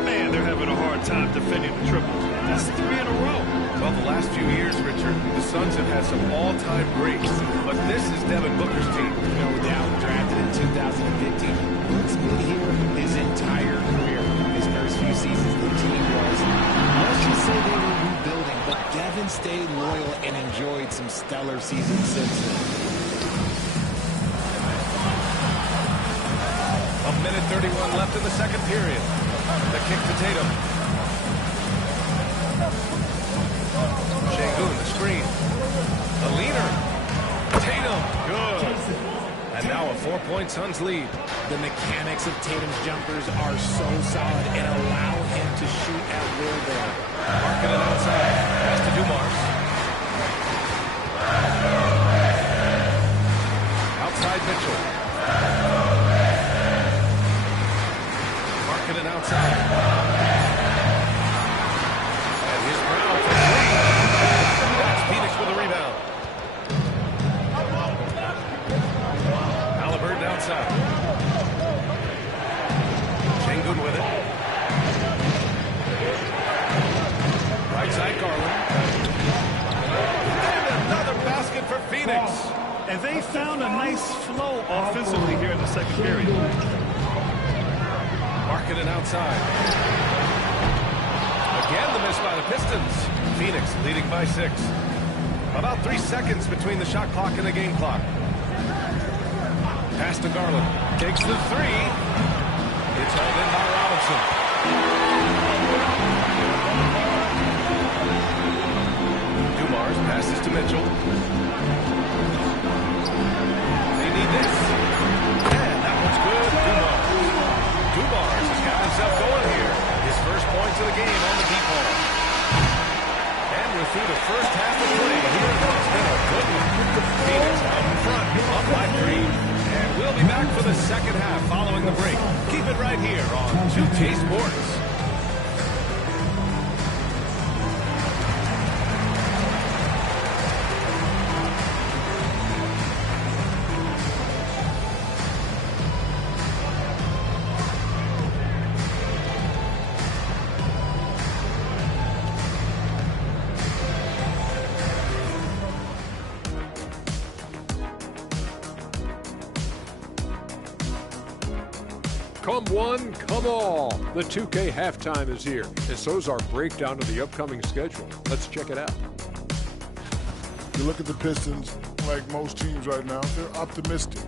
Man, they're having a hard time defending the triple. That's 3 in a row. Well, the last few years, Richard, the Suns have had some all-time greats, but this is Devin Booker's team. No doubt, drafted in 2015. Looks good here his entire career. His first few seasons, the team was, let's just say they were rebuilding, but Devin stayed loyal and enjoyed some stellar seasons since then. A minute 31 left in the second period. The kick to Tatum. Şengün, the screen. The leaner. Tatum, good. And now a 4-point Suns lead. The mechanics of Tatum's jumpers are so solid and allow him to shoot at will there. Marking it outside. Pass to Dumars. Outside Mitchell. Marking it outside. And here's Brown for 3. That's Phoenix with a rebound. Halliburton outside. Şengün with it. Right side Garland. And another basket for Phoenix. And they found a nice flow offensively here in the second period. Marking it outside. Again, the miss by the Pistons. Phoenix leading by 6. About 3 seconds between the shot clock and the game clock. Pass to Garland. Takes the 3. It's held in by Robinson. Dumars passes to Mitchell. They need this. And that one's good. Dumars has got himself going here. His first points of the game on the deep ball. And we're through the first half of play here. It's been a good one. Phoenix out in front, up by 3. And we'll be back for the second half following the break. Keep it right here on 2K Sports. Come one, come all. The 2K halftime is here, and so's our breakdown of the upcoming schedule. Let's check it out. You look at the Pistons, like most teams right now, they're optimistic.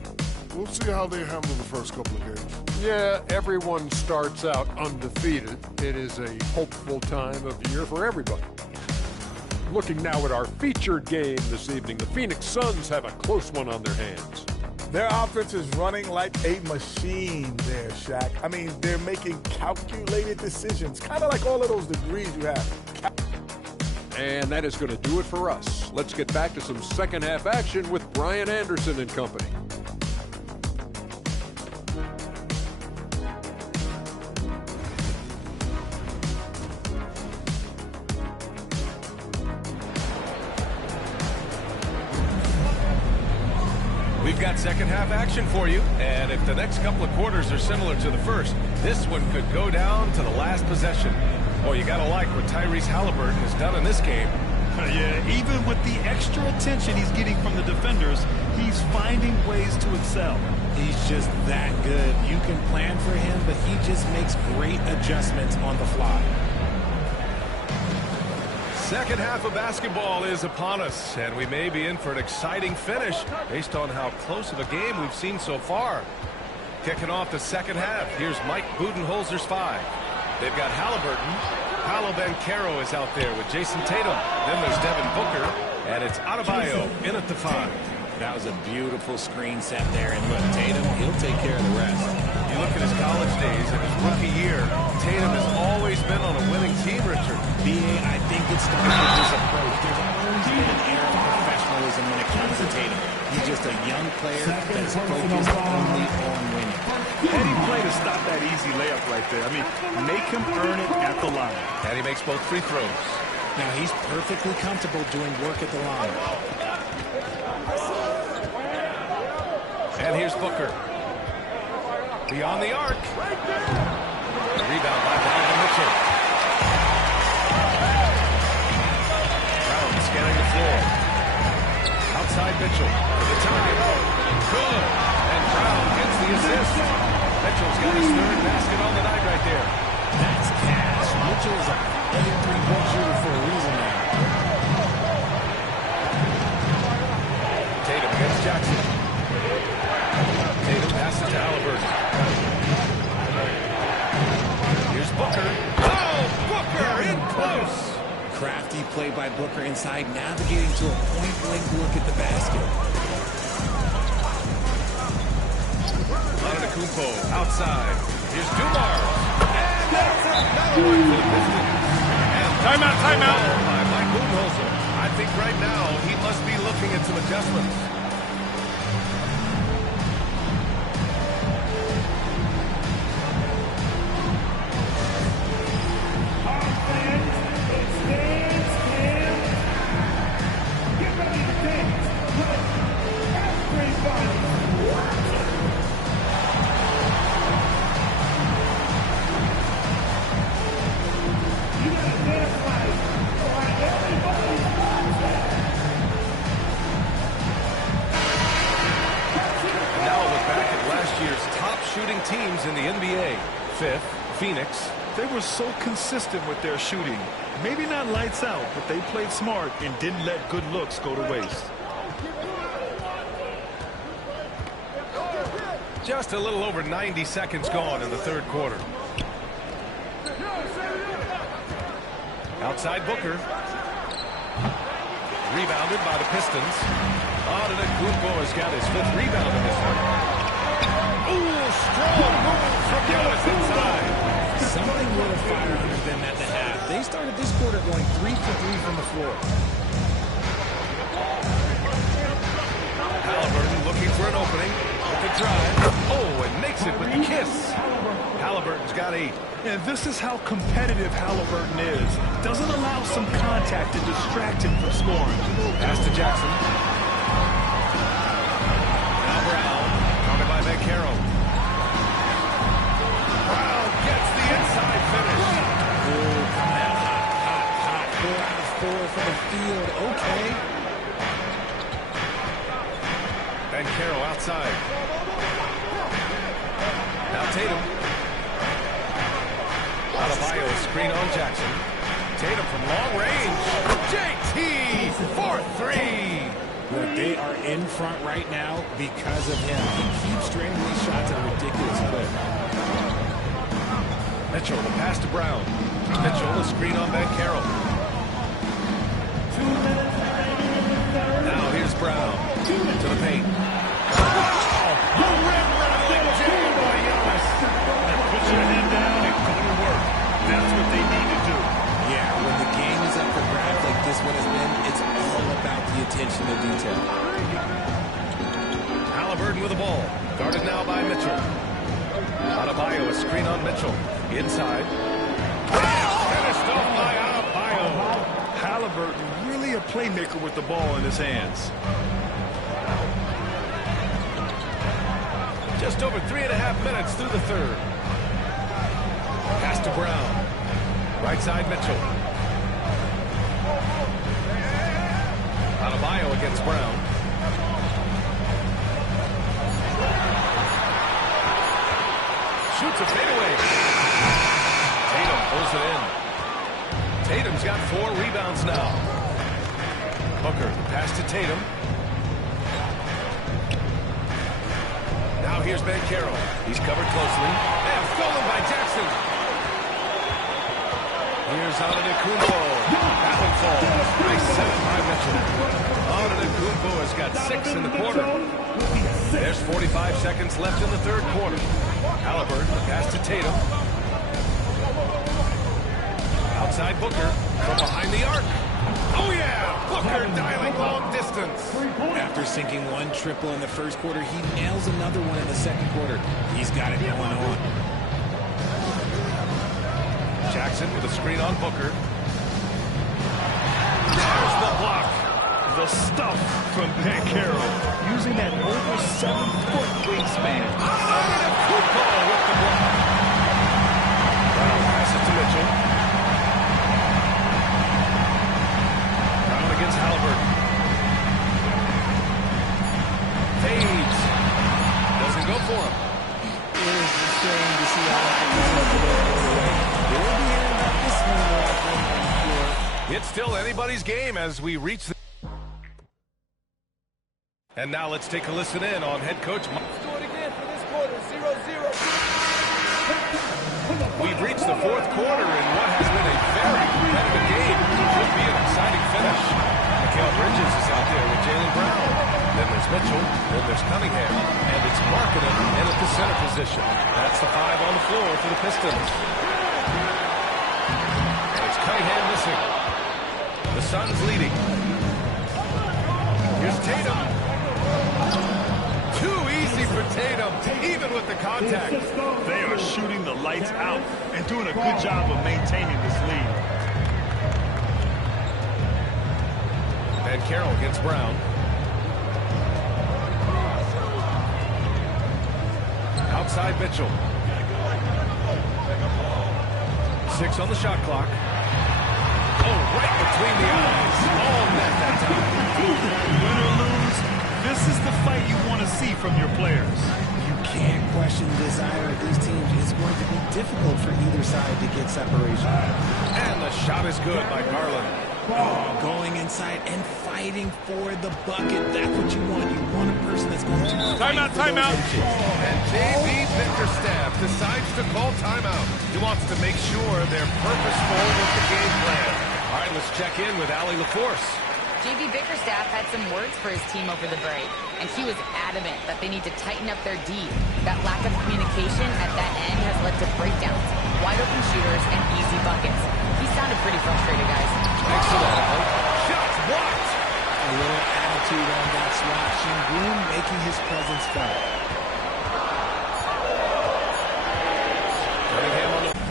We'll see how they handle the first couple of games. Yeah, everyone starts out undefeated. It is a hopeful time of year for everybody. Looking now at our featured game this evening, the Phoenix Suns have a close one on their hands. Their offense is running like a machine there, Shaq. I mean, they're making calculated decisions, kind of like all of those degrees you have. And that is going to do it for us. Let's get back to some second half action with Brian Anderson and company. We've got second half action for you, and if the next couple of quarters are similar to the first, this one could go down to the last possession. Boy, you gotta like what Tyrese Halliburton has done in this game. Yeah, even with the extra attention he's getting from the defenders, he's finding ways to excel. He's just that good. You can plan for him, but he just makes great adjustments on the fly. Second half of basketball is upon us, and we may be in for an exciting finish based on how close of a game we've seen so far. Kicking off the second half, here's Mike Budenholzer's 5. They've got Halliburton. Paolo Banchero is out there with Jason Tatum. Then there's Devin Booker, and it's Adebayo in at the 5. That was a beautiful screen set there, and look, Tatum, he'll take care of the rest. You look at his college days and his rookie year, Tatum has always been on a winning team, Richard. B.A., I think it starts with his approach. There's always been an air of professionalism when it comes to Tatum. He's just a young player that's focused only on winning. Heady play to stop that easy layup right there. I mean, make him earn it at the line. And he makes both free throws. Now he's perfectly comfortable doing work at the line. And here's Booker. Beyond the arc. The rebound by Donovan Mitchell. Brown scanning the floor. Outside Mitchell for the time. Good. And Brown gets the assist. Mitchell's got his third basket on the night right there. That's cash. Mitchell is a better three-point shooter for a reason now. Tatum against Jackson. Tatum passes to Halliburton. Here's Booker. Oh, Booker in close. Crafty play by Booker inside, navigating to a point-blank look at the basket. Antetokounmpo outside. Here's Dumars. And that's another one for the Pistons. Timeout, timeout. By Mike Budenholzer. I think right now he must be looking at some adjustments. Teams in the NBA. Fifth, Phoenix. They were so consistent with their shooting. Maybe not lights out, but they played smart and didn't let good looks go to waste. Just a little over 90 seconds gone in the third quarter. Outside Booker. Rebounded by the Pistons. Antetokounmpo has got his fifth rebound in this one. Ooh, strong move from Giannis inside. Something would have fired under them at the half. They started this quarter going 3 for 3 from the floor. Halliburton looking for an opening with the drive. Oh, and makes it with the kiss. Halliburton's got 8. And this is how competitive Halliburton is. Doesn't allow some contact to distract him from scoring. Pass to Jackson. Now Brown, counted by Vaccaro. Brown gets the inside finish. Oh, coming out hot. 4 out of 4 from the field. Okay. Vaccaro outside. Now Tatum. Adebayo screen on Jackson. Tatum from long range. JT for 3. Look, they are in front right now because of him. He keeps draining these shots at a ridiculous clip. Mitchell, the pass to Brown. Mitchell, the screen on Vaccaro. Now here's Brown to the paint. Oh, a rim-rattling jam by Giannis. Put your head down and go to work. That's what they need to do. Yeah, when the game is up for grabs like this one has been, it's all about the attention to detail. Halliburton with the ball. Guarded now by Mitchell. Adebayo, a screen on Mitchell. Inside. Finished off by Adebayo. Halliburton really a playmaker with the ball in his hands. Just over 3.5 minutes through the third. Pass to Brown. Right side Mitchell. Adebayo against Brown. Shoots a fadeaway. Tatum pulls it in. Tatum's got 4 rebounds now. Booker, pass to Tatum. Now here's Vaccaro. He's covered closely. And stolen by Jackson. Here's Antetokounmpo. That one falls. Nice set by Mitchell. Antetokounmpo has got 6 in the quarter. There's 45 seconds left in the third quarter. Halliburton, the pass to Tatum. Outside Booker from behind the arc. Oh, yeah! Booker dialing long distance. After sinking one triple in the first quarter, he nails another one in the second quarter. He's got it going on. Jackson with a screen on Booker. There's the block. The stuff from Banchero, using that over 7-foot wingspan. Antetokounmpo with the block. Brown passes to Mitchell. Brown against Halliburton. Fades. Doesn't go for him. It is a shame to see how they will be hearing about this one more often on the floor. It's still anybody's game as we reach the... And now let's take a listen in on head coach Mike. Let's do it again for this quarter, 0-0. We've reached the fourth quarter in what has been a very competitive game. Could be an exciting finish. Mikal Bridges is out there with Jaylen Brown. Then there's Mitchell. Then there's Cunningham. And it's Markkanen in at the center position. That's the 5 on the floor for the Pistons. It's Cunningham missing. The Suns leading. Here's Tatum. Too easy for Tatum, even with the contact. They are shooting the lights out and doing a good job of maintaining this lead. Banchero against Brown. Outside Mitchell. 6 on the shot clock. Oh, right between the eyes. All net that time. Win or lose, this is the fight you want to see from your players. You can't question the desire of these teams. It's going to be difficult for either side to get separation. And the shot is good by Garland. Oh, going inside and fighting for the bucket. That's what you want. You want a person that's going to Timeout. And J.B. Bickerstaff decides to call timeout. He wants to make sure they're purposeful with the game plan. All right, let's check in with Allie LaForce. J.B. Bickerstaff had some words for his team over the break, and he was adamant that they need to tighten up their D. That lack of communication at that end has led to breakdowns, wide open shooters, and easy buckets. He sounded pretty frustrated, guys. Excellent. Shots blocked. A little attitude on that swat. Sengun making his presence felt.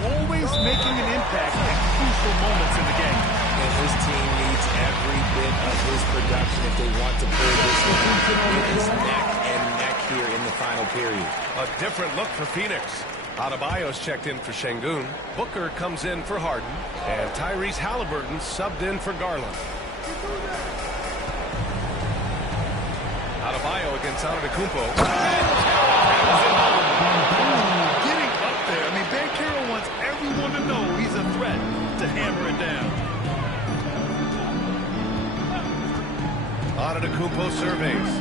Always making an impact at crucial moments in the game. And his team needs every bit of his production if they want to pull this one. It is neck and neck here in the final period. A different look for Phoenix. Adebayo's checked in for Sengun. Booker comes in for Harden. And Tyrese Halliburton subbed in for Garland. Adebayo against Antetokounmpo. Getting up there. I mean, Banchero wants everyone to know he's a threat to hammer it down. Antetokounmpo surveys.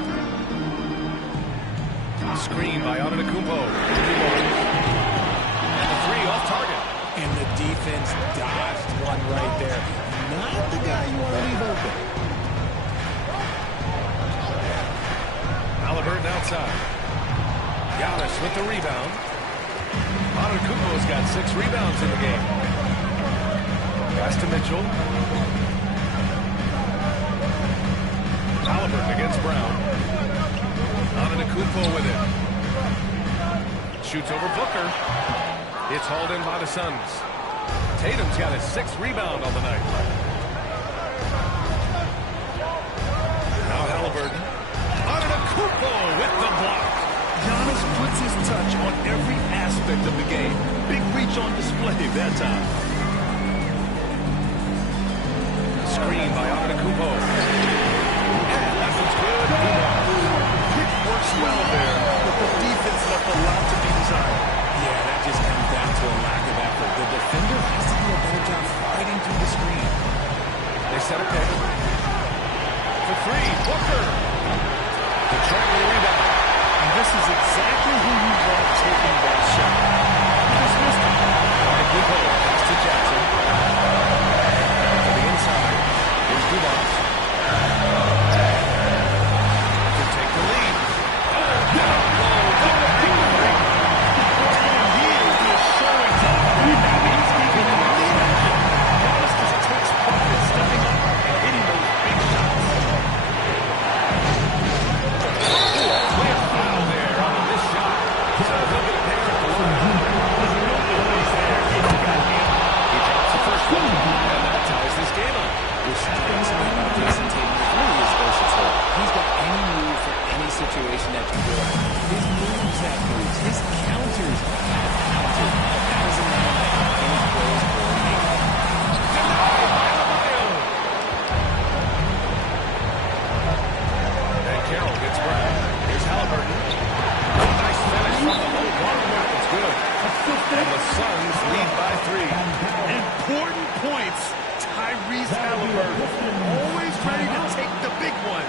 Screen by Antetokounmpo. And the 3 off target. And the defense dodged one right there. Not the guy you want to leave open. Halliburton outside. Giannis with the rebound. Antetokounmpo's got 6 rebounds in the game. Pass to Mitchell. Halliburton against Brown. Antetokounmpo with it. Shoots over Booker. It's hauled in by the Suns. Tatum's got his 6th rebound on the night. Now Halliburton. Antetokounmpo with the block. Giannis puts his touch on every aspect of the game. Big reach on display that time. Screen by Antetokounmpo. And that one's good. Pick works well there, but the defense left a lot to be desired. Yeah, that just comes down to a lack of effort. The defender has to do a better job fighting through the screen. They set a pick. For 3, Booker. Detroit with a rebound. And this is exactly who you want taking that shot. He just missed it. Antetokounmpo pass to Jackson. To the inside. Here's Dumas. To take the lead. Down low. And he is just showing top right now. He's giving him the action. Giannis just takes pride in stepping up Tyrese Halliburton, always ready to take the big one.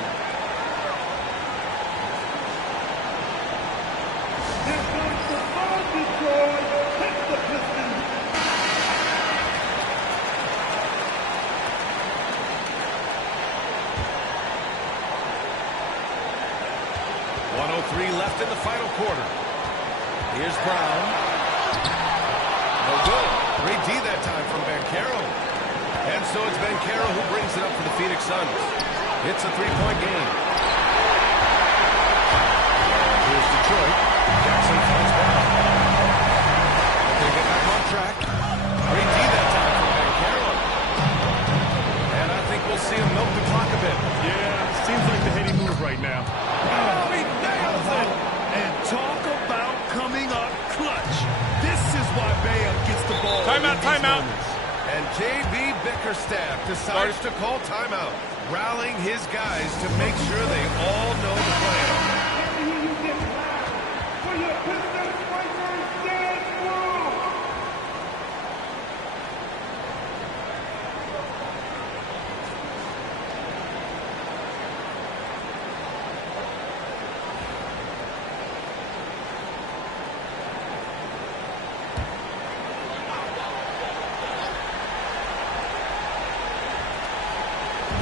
Left in the final quarter. Here's Brown. No good. Great D that time from Banchero. And so it's Banchero who brings it up for the Phoenix Suns. It's a three-point game. And here's Detroit. Jackson finds Brown. They get back on track. Great D that time from Banchero. And I think we'll see him milk the clock a bit. Yeah, seems like the heady move right now. Oh, he nails it! And talk about coming up clutch. This is why Bam gets the ball. Timeout. And J.B. Bickerstaff decides to call timeout, rallying his guys to make sure they all know the plan.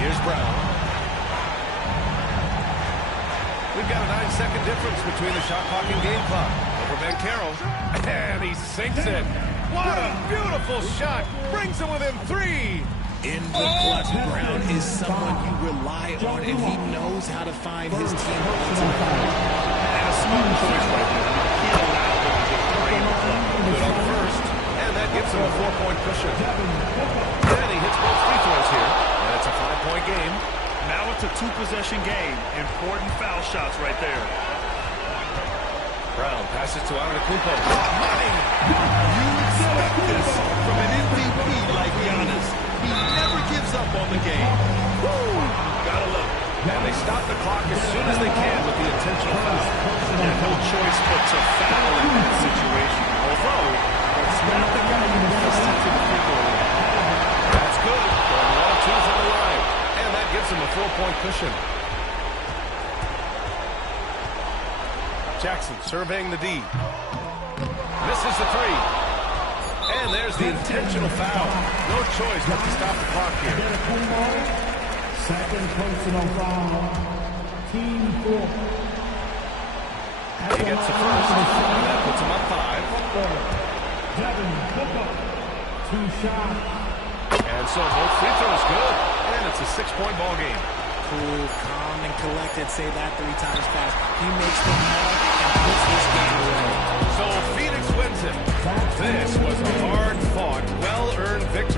Here's Brown. We've got a 9-second difference between the shot clock and game clock. Over Banchero. And he sinks it. What a beautiful shot. Brings him within 3. In the clutch, Brown is someone you rely on, and he knows how to find his team. And a smart choice right there. He allowed them to just drain the clock. Good on the first. And that gives him a 4-point cushion. Then he hits both free throws here. And it's a 5-point game. Now it's a 2-possession game. Important foul shots right there. Brown passes to Antetokounmpo. Money! You expect this from an MVP like Giannis. He never gives up on the game. Woo! Gotta love it. And they stop the clock as soon as they can with the intentional foul. And no choice but to foul in that situation. Although, it's not the guy you want to see to the free throw line. That's good. Going 1-2 from the line. And that gives him a 4-point cushion. Jackson surveying the D. Misses the 3. And there's the intentional foul. No choice but to stop the clock here. Second personal foul. Team 4. He gets the first. And that puts him up 5. Devin Booker. 2 shots. And so both free throws good. And it's a 6-point ball game. Cool, calm, and collected. Say that 3 times fast. He makes them all and puts this game away. So Phoenix wins it. This was a hard-fought, well-earned victory.